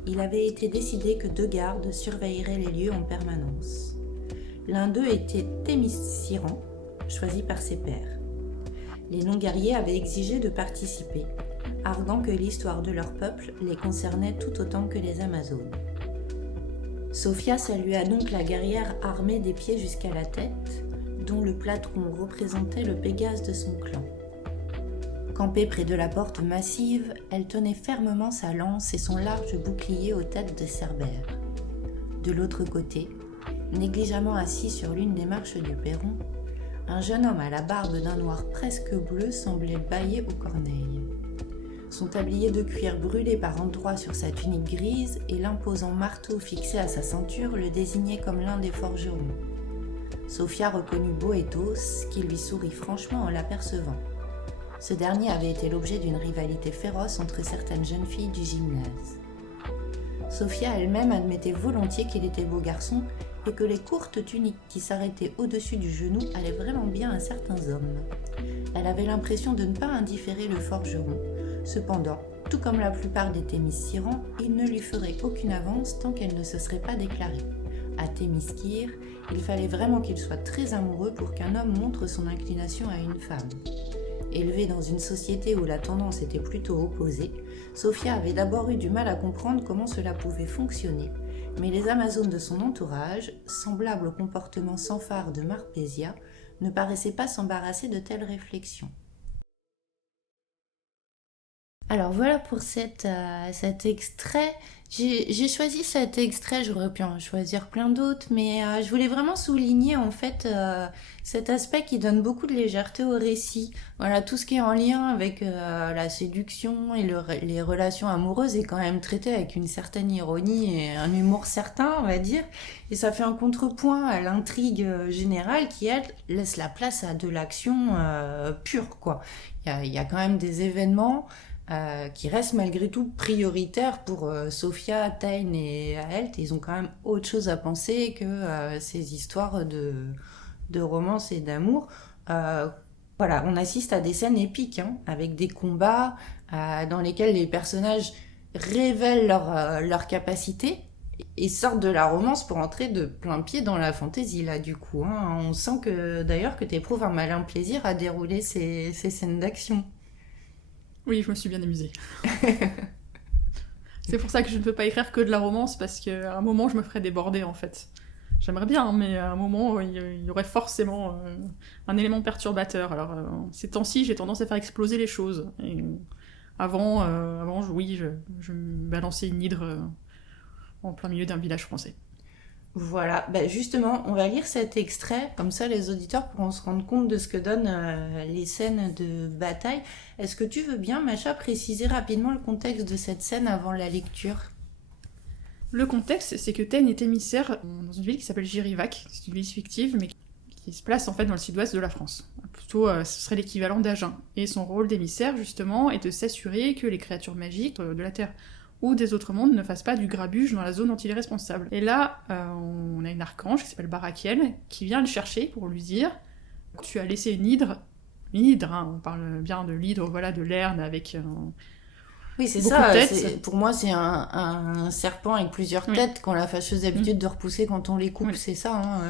il avait été décidé que 2 gardes surveilleraient les lieux en permanence. L'un d'eux était Thémis-Cyran, choisi par ses pairs. Les non-guerriers avaient exigé de participer, arguant que l'histoire de leur peuple les concernait tout autant que les Amazones. Sophia salua donc la guerrière armée des pieds jusqu'à la tête, dont le plâtron représentait le Pégase de son clan. Campée près de la porte massive, elle tenait fermement sa lance et son large bouclier aux têtes de Cerbère. De l'autre côté, négligemment assis sur l'une des marches du perron, un jeune homme à la barbe d'un noir presque bleu semblait bâiller aux corneilles. Son tablier de cuir brûlé par endroits sur sa tunique grise et l'imposant marteau fixé à sa ceinture le désignaient comme l'un des forgerons. Sophia reconnut Boétos, qui lui sourit franchement en l'apercevant. Ce dernier avait été l'objet d'une rivalité féroce entre certaines jeunes filles du gymnase. Sophia elle-même admettait volontiers qu'il était beau garçon et que les courtes tuniques qui s'arrêtaient au-dessus du genou allaient vraiment bien à certains hommes. Elle avait l'impression de ne pas indifférer le forgeron. Cependant, tout comme la plupart des Thémis-Cyran, il ne lui ferait aucune avance tant qu'elle ne se serait pas déclarée. À Thémiskir, il fallait vraiment qu'il soit très amoureux pour qu'un homme montre son inclination à une femme. Élevée dans une société où la tendance était plutôt opposée, Sophia avait d'abord eu du mal à comprendre comment cela pouvait fonctionner, mais les Amazones de son entourage, semblables au comportement sans phare de Marpesia, ne paraissaient pas s'embarrasser de telles réflexions. Alors voilà pour cet extrait. J'ai choisi cet extrait, j'aurais pu en choisir plein d'autres, mais je voulais vraiment souligner en fait cet aspect qui donne beaucoup de légèreté au récit. Voilà, tout ce qui est en lien avec la séduction et les relations amoureuses est quand même traité avec une certaine ironie et un humour certain, on va dire. Et ça fait un contrepoint à l'intrigue générale qui, elle, laisse la place à de l'action pure, quoi. Il y a quand même des événements qui restent malgré tout prioritaires pour Sophia, Taine et Aelt. Ils ont quand même autre chose à penser que ces histoires de romance et d'amour. Voilà, on assiste à des scènes épiques, avec des combats dans lesquels les personnages révèlent leur capacité et sortent de la romance pour entrer de plein pied dans la fantaisie, là, du coup. On sent d'ailleurs que tu éprouves un malin plaisir à dérouler ces scènes d'action. Oui, je me suis bien amusée. C'est pour ça que je ne peux pas écrire que de la romance, parce qu'à un moment, je me ferais déborder, en fait. J'aimerais bien, mais à un moment, il y aurait forcément un élément perturbateur. Alors, ces temps-ci, j'ai tendance à faire exploser les choses. Et avant, je me balançais une hydre en plein milieu d'un village français. Voilà, justement, on va lire cet extrait, comme ça les auditeurs pourront se rendre compte de ce que donnent les scènes de bataille. Est-ce que tu veux bien, Macha, préciser rapidement le contexte de cette scène avant la lecture ? Le contexte, c'est que Taine est émissaire dans une ville qui s'appelle Girivac, c'est une ville fictive, mais qui se place en fait dans le sud-ouest de la France. Plutôt, ce serait l'équivalent d'Agen. Et son rôle d'émissaire, justement, est de s'assurer que les créatures magiques de la Terre ou des autres mondes ne fassent pas du grabuge dans la zone dont il est responsable. Et là, on a une archange qui s'appelle Barakiel, qui vient le chercher pour lui dire « Tu as laissé une hydre une hydre, hein. On parle bien de l'hydre, voilà, de Lerne avec Oui, c'est beaucoup ça. de têtes. Pour moi, c'est un serpent avec plusieurs têtes qu'on a la fâcheuse habitude de repousser quand on les coupe. C'est ça. Hein.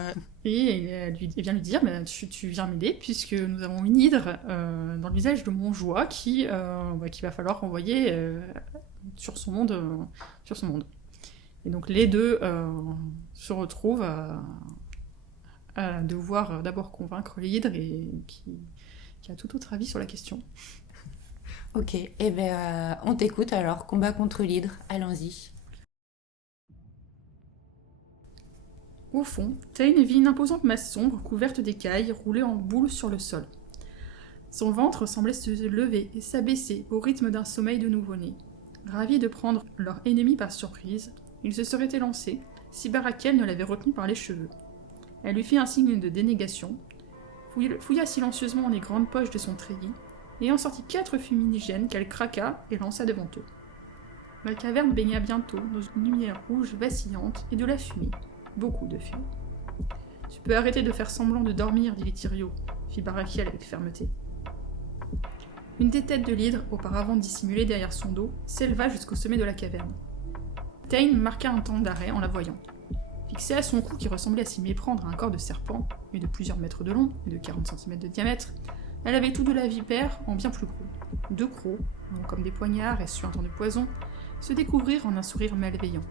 Et elle vient lui dire, tu viens m'aider puisque nous avons une hydre dans le visage de mon joie qu'il va falloir envoyer sur son monde. Et donc les deux se retrouvent à devoir d'abord convaincre l'hydre et qui a tout autre avis sur la question. Ok, eh ben, on t'écoute alors. Combat contre l'hydre, allons-y. Au fond, Tain vit une imposante masse sombre couverte d'écailles roulée en boule sur le sol. Son ventre semblait se lever et s'abaisser au rythme d'un sommeil de nouveau-né. Ravis de prendre leur ennemi par surprise, ils se seraient élancés si Barakiel ne l'avait retenu par les cheveux. Elle lui fit un signe de dénégation, fouilla silencieusement les grandes poches de son treillis et en sortit 4 fumigènes qu'elle craqua et lança devant eux. La caverne baigna bientôt dans une lumière rouge vacillante et de la fumée. Beaucoup de fumée. « Tu peux arrêter de faire semblant de dormir, dit Lithyrio, fit Barakiel avec fermeté. Une des têtes de l'hydre, auparavant dissimulée derrière son dos, s'éleva jusqu'au sommet de la caverne. Tain marqua un temps d'arrêt en la voyant. Fixée à son cou qui ressemblait à s'y méprendre à un corps de serpent, mais de plusieurs mètres de long et de 40 cm de diamètre, elle avait tout de la vipère en bien plus gros. 2 crocs, longs comme des poignards et suintant de poison, se découvrirent en un sourire malveillant.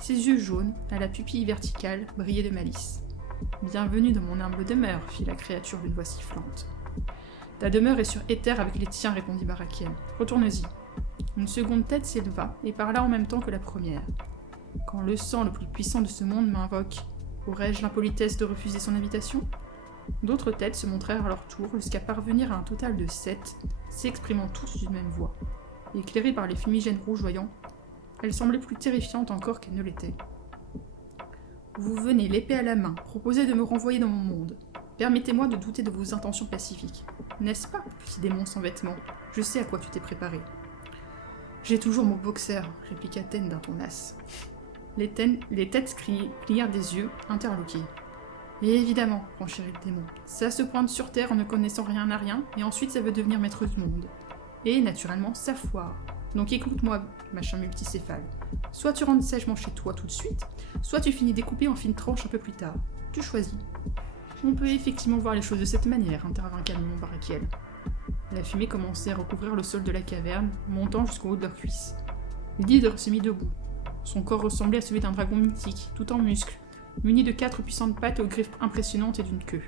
Ses yeux jaunes, à la pupille verticale, brillaient de malice. « Bienvenue dans mon humble demeure, fit la créature d'une voix sifflante. « Ta demeure est sur Éther avec les tiens, répondit Barakiel. Retourne-y. » Une seconde tête s'éleva et parla en même temps que la première. « Quand le sang le plus puissant de ce monde m'invoque, aurais-je l'impolitesse de refuser son invitation ?» D'autres têtes se montrèrent à leur tour jusqu'à parvenir à un total de 7, s'exprimant tous d'une même voix. Éclairée par les fumigènes rougeoyants, elle semblait plus terrifiante encore qu'elle ne l'était. « Vous venez, l'épée à la main, proposer de me renvoyer dans mon monde. Permettez-moi de douter de vos intentions pacifiques. N'est-ce pas, petit démon sans vêtements? Je sais à quoi tu t'es préparé. »« J'ai toujours mon boxer, répliqua Tain d'un ton las. Les têtes clignèrent des yeux, interloqués. Et évidemment, renchérit le démon, ça se pointe sur Terre en ne connaissant rien à rien, et ensuite ça veut devenir maître du monde. Et naturellement, ça foire. Donc écoute-moi, machin multicéphale. Soit tu rentres sèchement chez toi tout de suite, soit tu finis découpé en fines tranches un peu plus tard. Tu choisis. On peut effectivement voir les choses de cette manière, intervint calmement Barakiel. La fumée commençait à recouvrir le sol de la caverne, montant jusqu'au haut de leurs cuisses. L'hydre se mit debout. Son corps ressemblait à celui d'un dragon mythique, tout en muscles, muni de 4 puissantes pattes aux griffes impressionnantes et d'une queue.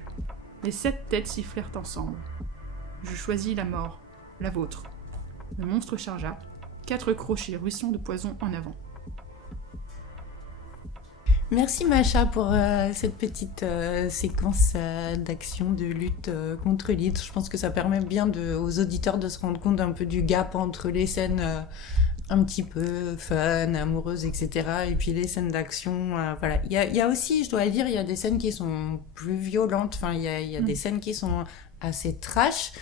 Les 7 têtes sifflèrent ensemble. Je choisis la mort, la vôtre. Le monstre chargea, 4 crochets ruisselants de poison en avant. Merci Macha pour cette petite séquence d'action de lutte contre l'hydre. Je pense que ça permet bien aux auditeurs de se rendre compte un peu du gap entre les scènes un petit peu fun, amoureuses, etc. Et puis les scènes d'action, voilà. Il y a aussi, je dois le dire, il y a des scènes qui sont plus violentes. Enfin, il y a des scènes qui sont assez trash.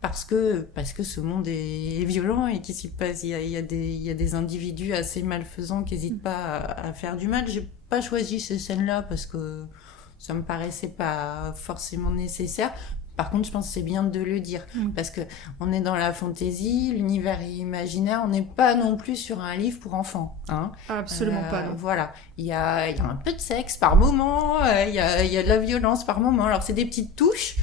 Parce que ce monde est violent et qu'il s'y passe, il y a des individus assez malfaisants qui n'hésitent pas à faire du mal. J'ai pas choisi ces scènes-là parce que ça me paraissait pas forcément nécessaire. Par contre, je pense que c'est bien de le dire parce que on est dans la fantaisie, l'univers est imaginaire, on n'est pas non plus sur un livre pour enfants, hein. Absolument pas. Non. Voilà, il y a un peu de sexe par moment, il y a de la violence par moment. Alors c'est des petites touches.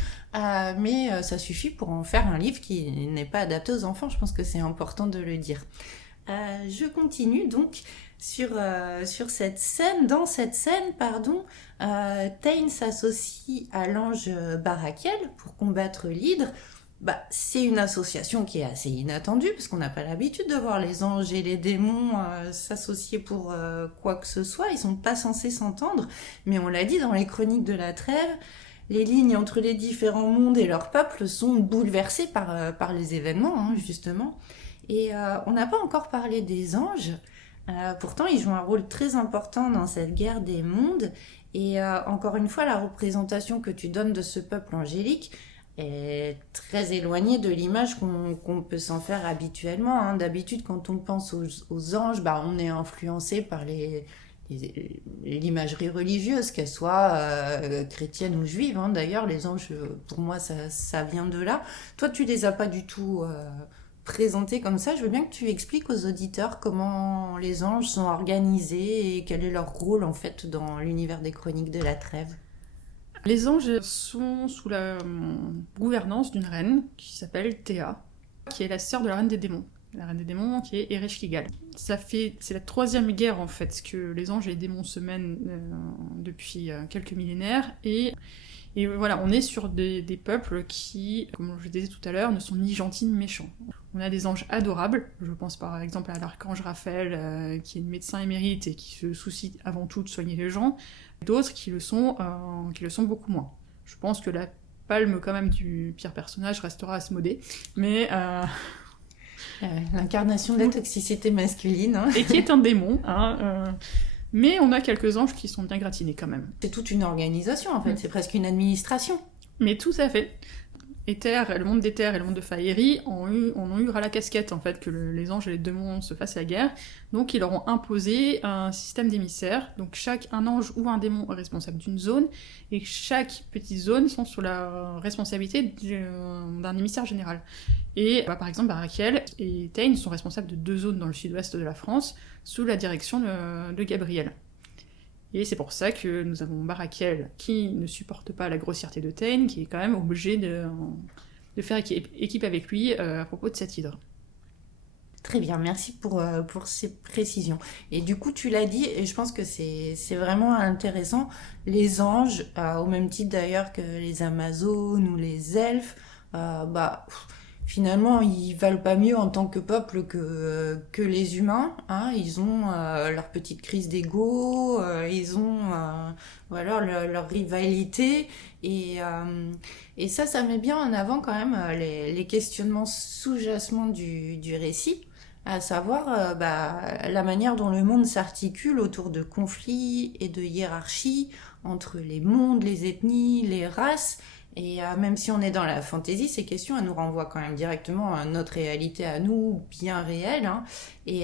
Mais ça suffit pour en faire un livre qui n'est pas adapté aux enfants. Je pense que c'est important de le dire. Je continue donc sur cette scène. Dans cette scène, Tain s'associe à l'ange Barakiel pour combattre l'hydre. C'est une association qui est assez inattendue parce qu'on n'a pas l'habitude de voir les anges et les démons s'associer pour quoi que ce soit. Ils sont pas censés s'entendre, mais on l'a dit dans les chroniques de la trêve. Les lignes entre les différents mondes et leurs peuples sont bouleversées par les événements, hein, justement. Et on n'a pas encore parlé des anges. Pourtant, ils jouent un rôle très important dans cette guerre des mondes. Et encore une fois, la représentation que tu donnes de ce peuple angélique est très éloignée de l'image qu'on peut s'en faire habituellement, hein. D'habitude, quand on pense aux anges, on est influencé par les et l'imagerie religieuse, qu'elle soit chrétienne ou juive. Hein. D'ailleurs, les anges, pour moi, ça vient de là. Toi, tu les as pas du tout présentés comme ça. Je veux bien que tu expliques aux auditeurs comment les anges sont organisés et quel est leur rôle, en fait, dans l'univers des Chroniques de la Trêve. Les anges sont sous la gouvernance d'une reine qui s'appelle Théa, qui est la sœur de la reine des démons. La reine des démons qui est Ereshkigal. C'est la 3e guerre en fait que les anges et les démons se mènent depuis quelques millénaires et voilà, on est sur des peuples qui, comme je disais tout à l'heure, ne sont ni gentils ni méchants. On a des anges adorables, je pense par exemple à l'archange Raphaël qui est médecin émérite et qui se soucie avant tout de soigner les gens, d'autres qui le sont beaucoup moins. Je pense que la palme quand même du pire personnage restera Asmodée, mais... L'incarnation de la toxicité masculine. Hein. Et qui est un démon. Mais on a quelques anges qui sont bien gratinés quand même. C'est toute une organisation en fait, c'est presque une administration. Mais tout à fait. Le monde d'Éther et le monde de Faerie ont eu ras la casquette en fait que les anges et les démons se fassent la guerre. Donc ils leur ont imposé un système d'émissaires. Donc un ange ou un démon est responsable d'une zone et chaque petite zone sont sous la responsabilité d'un émissaire général. Et par exemple Barakiel et Tain sont responsables de 2 zones dans le sud-ouest de la France sous la direction de Gabriel. Et c'est pour ça que nous avons Barakiel qui ne supporte pas la grossièreté de Tain, qui est quand même obligé de faire équipe avec lui à propos de cette hydre. Très bien, merci pour ces précisions. Et du coup, tu l'as dit, et je pense que c'est vraiment intéressant, les anges, au même titre d'ailleurs que les Amazones ou les elfes, finalement, ils valent pas mieux en tant que peuple que les humains. Hein. Ils ont leur petite crise d'ego, ils ont leur rivalité. Et ça met bien en avant quand même les questionnements sous-jacents du récit, à savoir la manière dont le monde s'articule autour de conflits et de hiérarchies entre les mondes, les ethnies, les races. Et même si on est dans la fantaisie, ces questions, elles nous renvoient quand même directement à notre réalité à nous, bien réelle. Hein. Et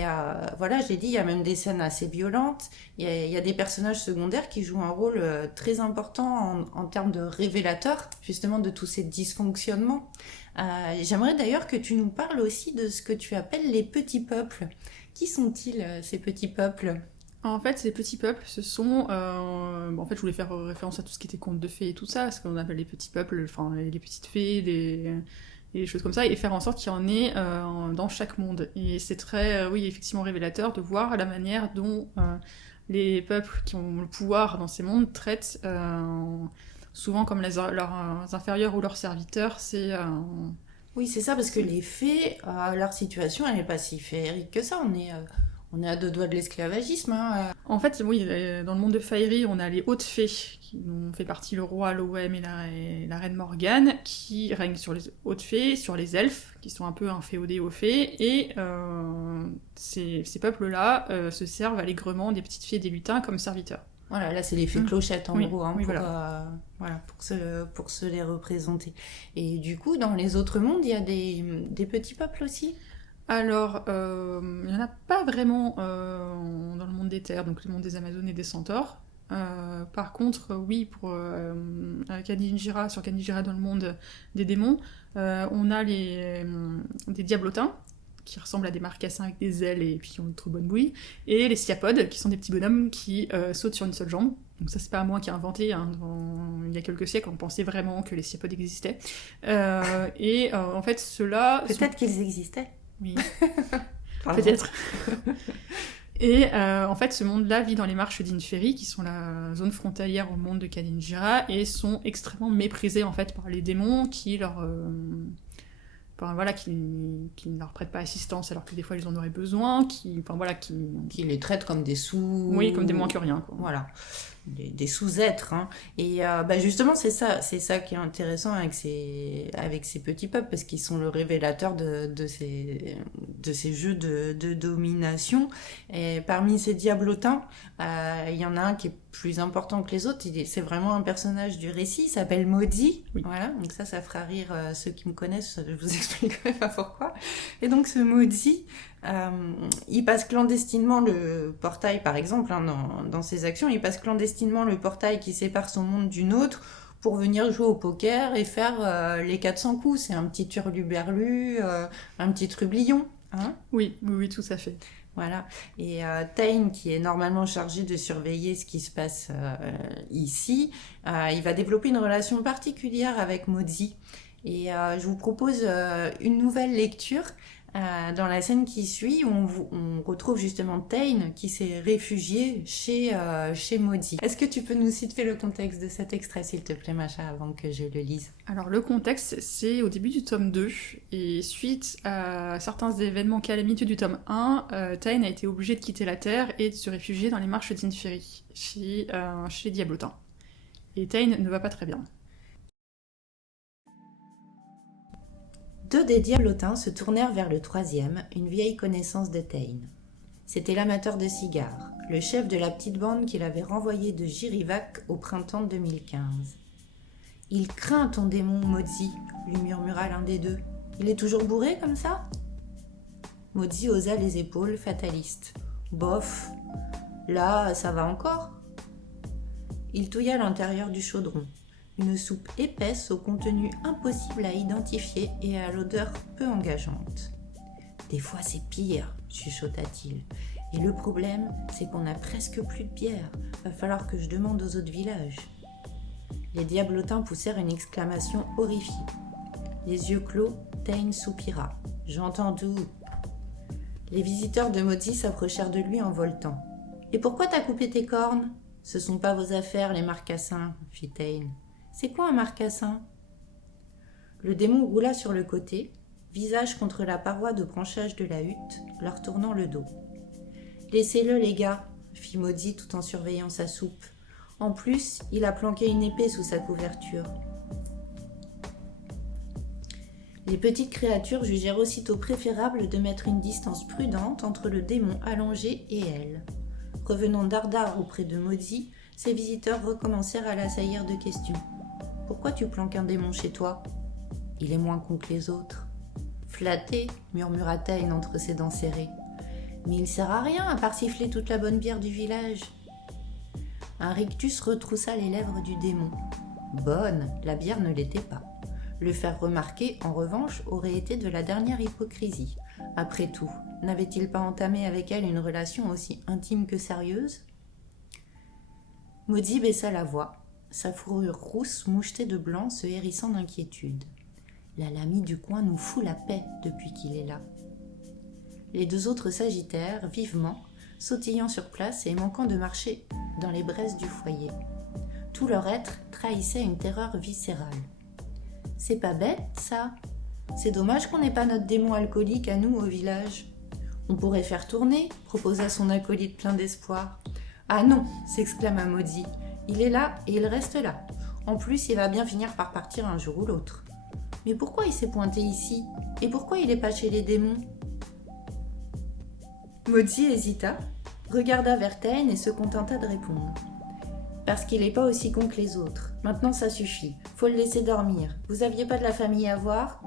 voilà, j'ai dit, il y a même des scènes assez violentes. Il y a des personnages secondaires qui jouent un rôle très important en termes de révélateurs, justement, de tous ces dysfonctionnements. J'aimerais d'ailleurs que tu nous parles aussi de ce que tu appelles les petits peuples. Qui sont-ils, ces petits peuples ? En fait, ces petits peuples, ce sont... en fait, je voulais faire référence à tout ce qui était contes de fées et tout ça, ce qu'on appelle les petits peuples, enfin, les petites fées, des choses comme ça, et faire en sorte qu'il y en ait dans chaque monde. Et c'est très, oui, effectivement révélateur de voir la manière dont les peuples qui ont le pouvoir dans ces mondes traitent souvent comme leurs inférieurs ou leurs serviteurs. Oui, c'est ça, parce que les fées, leur situation, elle n'est pas si féerique que ça. On est à 2 doigts de l'esclavagisme. Hein. En fait, oui, dans le monde de Faerie, on a les hautes fées, qui ont fait partie le roi Loem et la reine Morgane, qui règnent sur les hautes fées, sur les elfes, qui sont un peu inféodés aux fées, et ces peuples-là se servent allègrement des petites fées et des lutins comme serviteurs. Voilà, là c'est les fées clochettes en gros, hein, pour se les représenter. Et du coup, dans les autres mondes, il y a des petits peuples aussi ? Alors, il n'y en a pas vraiment dans le monde des terres, donc le monde des Amazones et des centaures. Par contre, oui, pour sur Kaninjira, dans le monde des démons, on a des diablotins, qui ressemblent à des marcassins avec des ailes et puis qui ont une trop bonne bouille, et les sciapodes, qui sont des petits bonhommes qui sautent sur une seule jambe. Donc ça, c'est pas moi qui ai inventé, hein. Il y a quelques siècles, on pensait vraiment que les sciapodes existaient. En fait, ceux-là... Peut-être qu'ils existaient. Oui, peut-être. Et en fait, ce monde-là vit dans les marches d'Inferi, qui sont la zone frontalière au monde de Kaninjira, et sont extrêmement méprisés en fait par les démons qui qui ne leur prêtent pas assistance alors que des fois ils en auraient besoin, qui les traitent comme des sous... Oui, comme des moins que rien, quoi. Voilà, des sous-êtres. Hein. Et justement, c'est ça qui est intéressant avec ces petits peuples, parce qu'ils sont le révélateur de ces jeux de domination. Et parmi ces diablotins, il y en a un qui est plus important que les autres. C'est vraiment un personnage du récit, il s'appelle Maudit. Oui. Voilà, donc ça fera rire ceux qui me connaissent, je vous expliquerai pas pourquoi. Et donc ce Maudit, il passe clandestinement le portail, par exemple, hein, dans ses actions, il passe clandestinement le portail qui sépare son monde d'une autre pour venir jouer au poker et faire les 400 coups. C'est un petit hurluberlu, un petit trublion. Hein, oui, tout à fait. voilà. Et Tain, qui est normalement chargé de surveiller ce qui se passe ici, il va développer une relation particulière avec Mozi. Et je vous propose une nouvelle lecture dans la scène qui suit, où on retrouve justement Tain qui s'est réfugié chez Mozi. Est-ce que tu peux nous situer le contexte de cet extrait, s'il te plaît, Macha, avant que je le lise? Alors le contexte, c'est au début du tome 2, et suite à certains événements calamiteux du tome 1, Tain a été obligé de quitter la Terre et de se réfugier dans les marches d'Inferi, chez les Diablotins. Et Tain ne va pas très bien. Deux des Diablotins se tournèrent vers le troisième, une vieille connaissance de Tain. C'était l'amateur de cigares, le chef de la petite bande qu'il avait renvoyé de Girivac au printemps 2015. « Il craint ton démon, Mozi, lui murmura l'un des deux. Il est toujours bourré comme ça ?» Mozi haussa les épaules, fataliste. « Bof, là, ça va encore ?» Il touilla l'intérieur du chaudron. Une soupe épaisse au contenu impossible à identifier et à l'odeur peu engageante. « Des fois c'est pire, chuchota-t-il. Et le problème, c'est qu'on n'a presque plus de bière. Va falloir que je demande aux autres villages. » Les Diablotins poussèrent une exclamation horrifiée. Les yeux clos, Tain soupira. « J'entends tout. » Les visiteurs de Mozi s'approchèrent de lui en voletant. « Et pourquoi t'as coupé tes cornes ? » « Ce sont pas vos affaires, les marcassins, fit Tain. « C'est quoi un marcassin ?» Le démon roula sur le côté, visage contre la paroi de branchage de la hutte, leur tournant le dos. « Laissez-le, les gars, fit Mozi tout en surveillant sa soupe. En plus, il a planqué une épée sous sa couverture. Les petites créatures jugèrent aussitôt préférable de mettre une distance prudente entre le démon allongé et elles. Revenant dardard auprès de Mozi, ses visiteurs recommencèrent à l'assaillir de questions. « Pourquoi tu planques un démon chez toi ? Il est moins con que les autres. »« Flatté, murmura Tain entre ses dents serrées. Mais il sert à rien à part siffler toute la bonne bière du village. » Un rictus retroussa les lèvres du démon. Bonne, la bière ne l'était pas. Le faire remarquer, en revanche, aurait été de la dernière hypocrisie. Après tout, n'avait-il pas entamé avec elle une relation aussi intime que sérieuse ? Mozi baissa la voix, sa fourrure rousse mouchetée de blanc se hérissant d'inquiétude. La Lamie du coin nous fout la paix depuis qu'il est là. Les deux autres s'agitèrent vivement, sautillant sur place et manquant de marcher dans les braises du foyer. Tout leur être trahissait une terreur viscérale. « C'est pas bête, ça. C'est dommage qu'on n'ait pas notre démon alcoolique à nous au village. On pourrait faire tourner, proposa son acolyte plein d'espoir. Ah non, s'exclama Mozi. Il est là et il reste là. En plus, il va bien finir par partir un jour ou l'autre. Mais pourquoi il s'est pointé ici ? Et pourquoi il n'est pas chez les démons ? Mozi hésita, regarda vers Tain et se contenta de répondre. Parce qu'il n'est pas aussi con que les autres. Maintenant, ça suffit. Faut le laisser dormir. Vous aviez pas de la famille à voir ?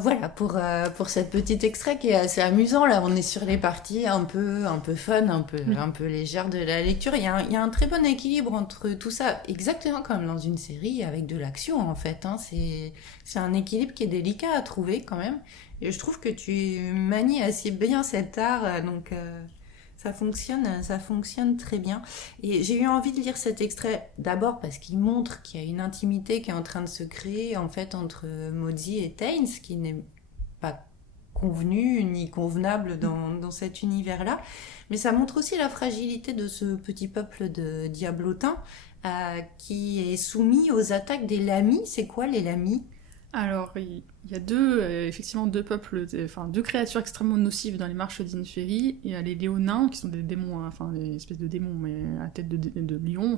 Voilà pour cette petite extrait qui est assez amusant. Là, on est sur les parties un peu fun, un peu légères de la lecture. Il y a un très bon équilibre entre tout ça, exactement comme dans une série avec de l'action en fait. Hein. C'est un équilibre qui est délicat à trouver quand même. Et je trouve que tu manies assez bien cet art, donc ça fonctionne très bien. Et j'ai eu envie de lire cet extrait d'abord parce qu'il montre qu'il y a une intimité qui est en train de se créer en fait entre Mozi et Tain, ce qui n'est pas convenu ni convenable dans cet univers-là. Mais ça montre aussi la fragilité de ce petit peuple de Diablotins qui est soumis aux attaques des Lamis. C'est quoi les Lamis ? Alors, il y a effectivement deux peuples, deux créatures extrêmement nocives dans les marches d'Inferi. Il y a les Léonins, qui sont des démons, des espèces de démons, mais à tête de lion,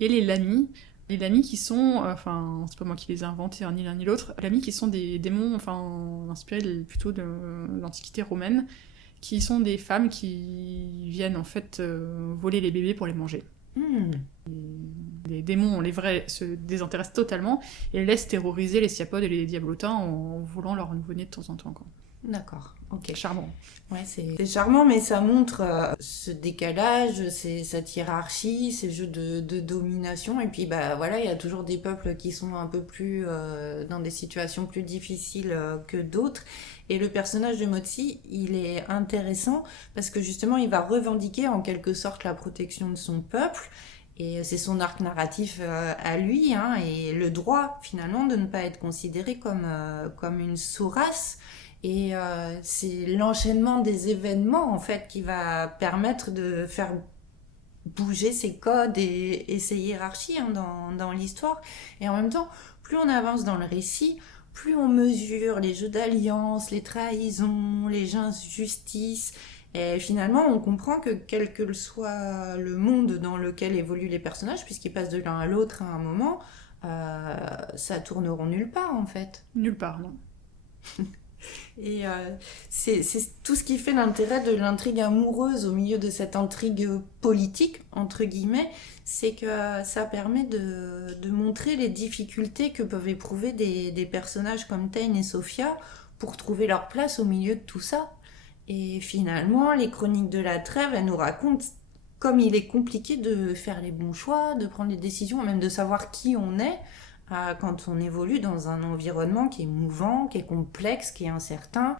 et les Lamis. Les Lamis qui sont, c'est pas moi qui les ai inventés, ni l'un ni l'autre, les Lamis qui sont des démons, inspirés plutôt de l'Antiquité romaine, qui sont des femmes qui viennent en fait voler les bébés pour les manger. les démons, les vrais, se désintéressent totalement et laissent terroriser les sciapodes et les diablotins en volant leur nouveau-né de temps en temps, quoi. D'accord, ok. Charmant. Ouais, c'est charmant, mais ça montre ce décalage, cette hiérarchie, ces jeux de domination. Et puis, bah voilà, il y a toujours des peuples qui sont un peu plus dans des situations plus difficiles que d'autres. Et le personnage de Motsi, il est intéressant parce que justement, il va revendiquer en quelque sorte la protection de son peuple. Et c'est son arc narratif à lui, hein, et le droit finalement de ne pas être considéré comme une sous-race. Et c'est l'enchaînement des événements en fait qui va permettre de faire bouger ces codes et ces hiérarchies, hein, dans l'histoire. Et en même temps, plus on avance dans le récit, plus on mesure les jeux d'alliance, les trahisons, les injustices. Et finalement, on comprend que quel que soit le monde dans lequel évoluent les personnages, puisqu'ils passent de l'un à l'autre à un moment, ça tourneront nulle part en fait. Nulle part, non. Et c'est tout ce qui fait l'intérêt de l'intrigue amoureuse au milieu de cette intrigue politique, entre guillemets, c'est que ça permet de montrer les difficultés que peuvent éprouver des personnages comme Tain et Sophia pour trouver leur place au milieu de tout ça. Et finalement, les Chroniques de la Trêve, elles nous racontent comme il est compliqué de faire les bons choix, de prendre les décisions, même de savoir qui on est, quand on évolue dans un environnement qui est mouvant, qui est complexe, qui est incertain.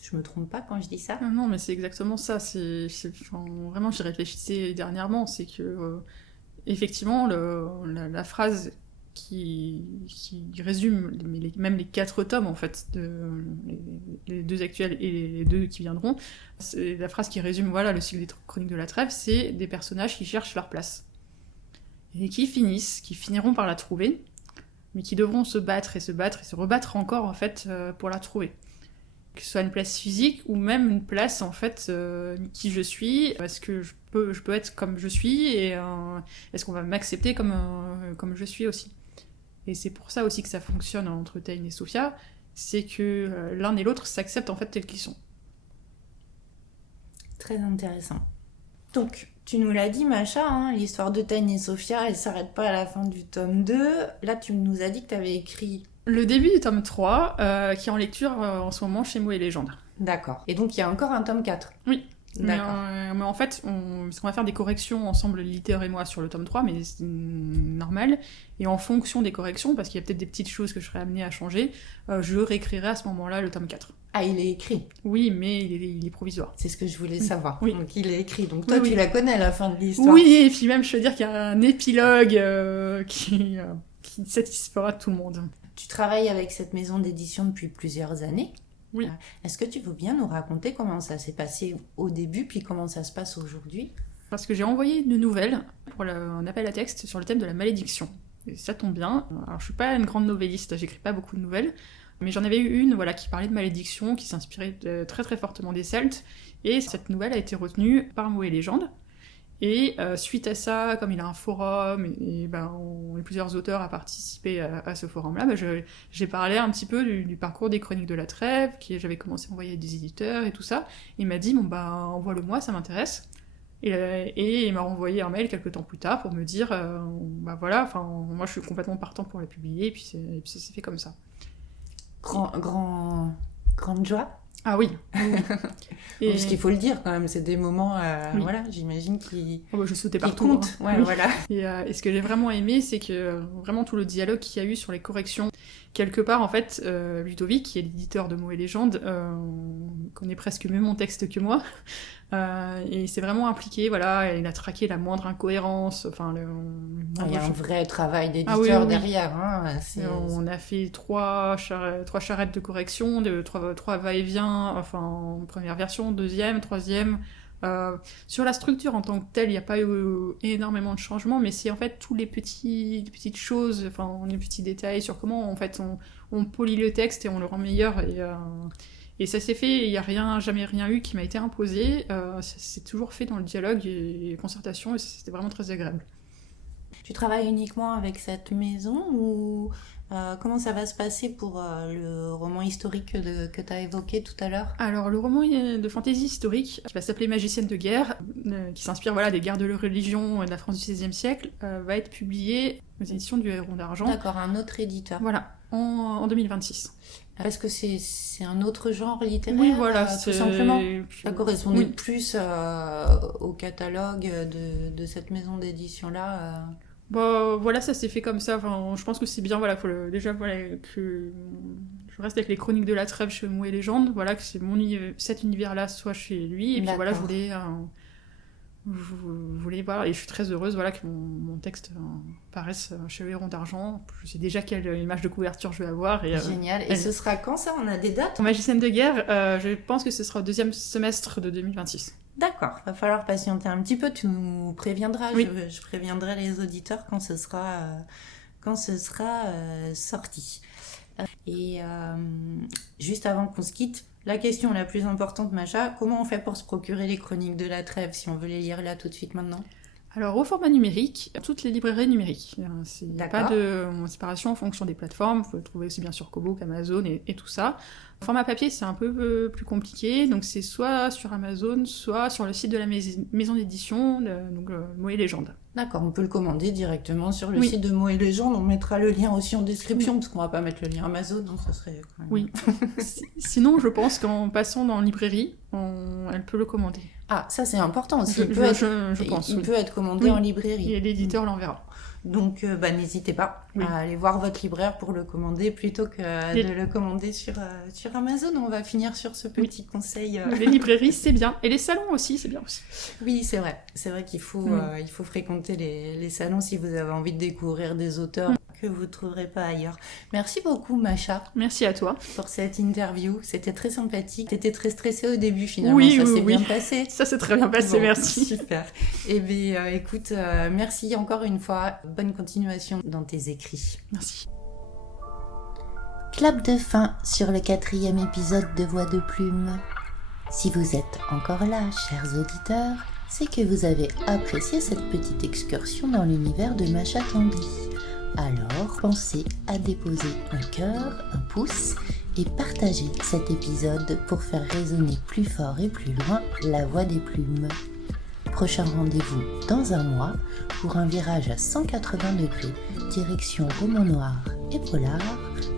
Je me trompe pas quand je dis ça ? Non, mais c'est exactement ça. Vraiment, j'y réfléchissais dernièrement. C'est que, effectivement, la phrase qui résume même les 4 tomes, en fait, les 2 actuels et les 2 qui viendront, c'est la phrase qui résume, voilà, le cycle des Chroniques de la Trêve, c'est des personnages qui cherchent leur place. Et qui finiront par la trouver, mais qui devront se battre et se rebattre encore, en fait, pour la trouver. Que ce soit une place physique ou même une place, en fait, qui je suis, est-ce que je peux être comme je suis, et est-ce qu'on va m'accepter comme je suis aussi. Et c'est pour ça aussi que ça fonctionne entre Tain et Sophia, c'est que l'un et l'autre s'acceptent en fait tels qu'ils sont. Très intéressant. Donc, tu nous l'as dit, Macha, hein, l'histoire de Tain et Sophia, elle s'arrête pas à la fin du tome 2. Là, tu nous as dit que tu avais écrit... Le début du tome 3, qui est en lecture en ce moment chez Mots et Légendes. D'accord. Et donc, il y a encore un tome 4. Oui. D'accord. Mais en fait, parce qu'on va faire des corrections ensemble, Littér et moi, sur le tome 3, mais c'est normal. Et en fonction des corrections, parce qu'il y a peut-être des petites choses que je serais amenée à changer, je réécrirai à ce moment-là le tome 4. Ah, il est écrit. Oui, mais il est provisoire. C'est ce que je voulais savoir. Oui. Donc, il est écrit. Donc, toi, tu la connais, la fin de l'histoire. Oui, et puis même, je veux dire qu'il y a un épilogue qui satisfera tout le monde. Tu travailles avec cette maison d'édition depuis plusieurs années. Oui. Est-ce que tu veux bien nous raconter comment ça s'est passé au début, puis comment ça se passe aujourd'hui ? Parce que j'ai envoyé une nouvelle pour un appel à texte sur le thème de la malédiction. Et ça tombe bien. Alors, je suis pas une grande novelliste, j'écris pas beaucoup de nouvelles, mais j'en avais eu une, voilà, qui parlait de malédiction, qui s'inspirait très très fortement des Celtes, et cette nouvelle a été retenue par Mots et Légendes. Et suite à ça, comme il a un forum, et on est plusieurs auteurs à participer à ce forum-là, j'ai parlé un petit peu du parcours des Chroniques de la Trêve, j'avais commencé à envoyer à des éditeurs et tout ça. Il m'a dit, envoie-le-moi, ça m'intéresse. Et il m'a renvoyé un mail quelques temps plus tard pour me dire, voilà, moi je suis complètement partant pour la publier, et puis ça s'est fait comme ça. Grande joie. Ah oui. Parce qu'il faut le dire quand même, c'est des moments, oui. Voilà, j'imagine qui je sautais partout. Comptent. Hein. Ouais, oui. Voilà. Et ce que j'ai vraiment aimé, c'est que vraiment tout le dialogue qu'il y a eu sur les corrections, quelque part en fait, Ludovic, qui est l'éditeur de Mots et Légendes, connaît presque mieux mon texte que moi, et il s'est vraiment impliqué, voilà, il a traqué la moindre incohérence, il y a un vrai travail d'éditeur derrière. Hein, on a fait 3 charrettes de correction, 3 va-et-vient, première version, deuxième, troisième. Sur la structure en tant que telle, il n'y a pas eu énormément de changements, mais c'est en fait tous les petites choses, les petits détails sur comment en fait on polit le texte et on le rend meilleur, et ça s'est fait. Il n'y a jamais rien eu qui m'a été imposé. C'est toujours fait dans le dialogue et concertation, et c'était vraiment très agréable. Tu travailles uniquement avec cette maison ou comment ça va se passer pour le roman historique que tu as évoqué tout à l'heure? Alors, le roman de fantasy historique, qui va s'appeler Magicienne de guerre, qui s'inspire des guerres de la religion de la France du XVIe siècle, va être publié aux éditions du Héron d'Argent. D'accord, un autre éditeur. Voilà, en 2026. Parce que c'est un autre genre littéraire, oui, voilà, tout simplement. Ça correspondait oui. plus au catalogue de cette maison d'édition-là. Bon, voilà, ça s'est fait comme ça. Enfin, je pense que c'est bien, que je reste avec les Chroniques de la Trêve chez Mots et Légendes. Voilà, que cet univers-là soit chez lui. Et puis voilà, je voulais voir, et je suis très heureuse que mon texte paraisse chez Héron d'Argent. Je sais déjà quelle image de couverture je vais avoir. Génial. Et ce sera quand ça? On a des dates? Magicienne de guerre, je pense que ce sera au 2e semestre de 2026. D'accord, va falloir patienter un petit peu, tu nous préviendras, oui. je préviendrai les auditeurs quand ce sera sorti. Et juste avant qu'on se quitte, la question la plus importante, Macha, comment on fait pour se procurer les Chroniques de la Trêve si on veut les lire là tout de suite maintenant? Alors, au format numérique, toutes les librairies numériques. Il n'y a pas de séparation en fonction des plateformes. Vous pouvez le trouver aussi bien sur Kobo qu'Amazon et tout ça. Au format papier, c'est un peu plus compliqué. Donc, c'est soit sur Amazon, soit sur le site de la maison d'édition, donc Mots et Légendes. D'accord, on peut le commander directement sur le site de Mots et Légendes. On mettra le lien aussi en description, parce qu'on va pas mettre le lien Amazon, donc ça serait quand même... Oui. Sinon, je pense qu'en passant dans la librairie, elle peut le commander. Ah, ça c'est important aussi. Je pense. Il peut être commandé en librairie. Et l'éditeur l'enverra. Donc, n'hésitez pas à aller voir votre libraire pour le commander plutôt que de le commander sur Amazon. On va finir sur ce petit conseil. Les librairies, c'est bien. Et les salons aussi, c'est bien aussi. Oui, c'est vrai. C'est vrai qu'il faut, il faut fréquenter les salons si vous avez envie de découvrir des auteurs que vous ne trouverez pas ailleurs. Merci beaucoup, Macha. Merci à toi. Pour cette interview. C'était très sympathique. T'étais très stressée au début, finalement. Ça s'est bien passé. Ça s'est très bien passé, merci. Super. Eh bien, écoute, merci encore une fois. Bonne continuation dans tes écrits. Merci. Clap de fin sur le 4e épisode de Voix de Plume. Si vous êtes encore là, chers auditeurs, c'est que vous avez apprécié cette petite excursion dans l'univers de Macha Tanguy. Alors, pensez à déposer un cœur, un pouce et partager cet épisode pour faire résonner plus fort et plus loin la voix des plumes. Prochain rendez-vous dans un mois pour un virage à 180 degrés, direction roman noir et polar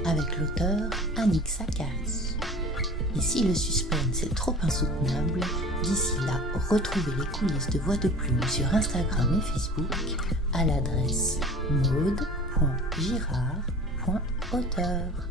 avec l'auteur Annick Sakari. Et si le suspense est trop insoutenable, d'ici là, retrouvez les coulisses de Voix de Plume sur Instagram et Facebook à l'adresse maude.girard.auteur.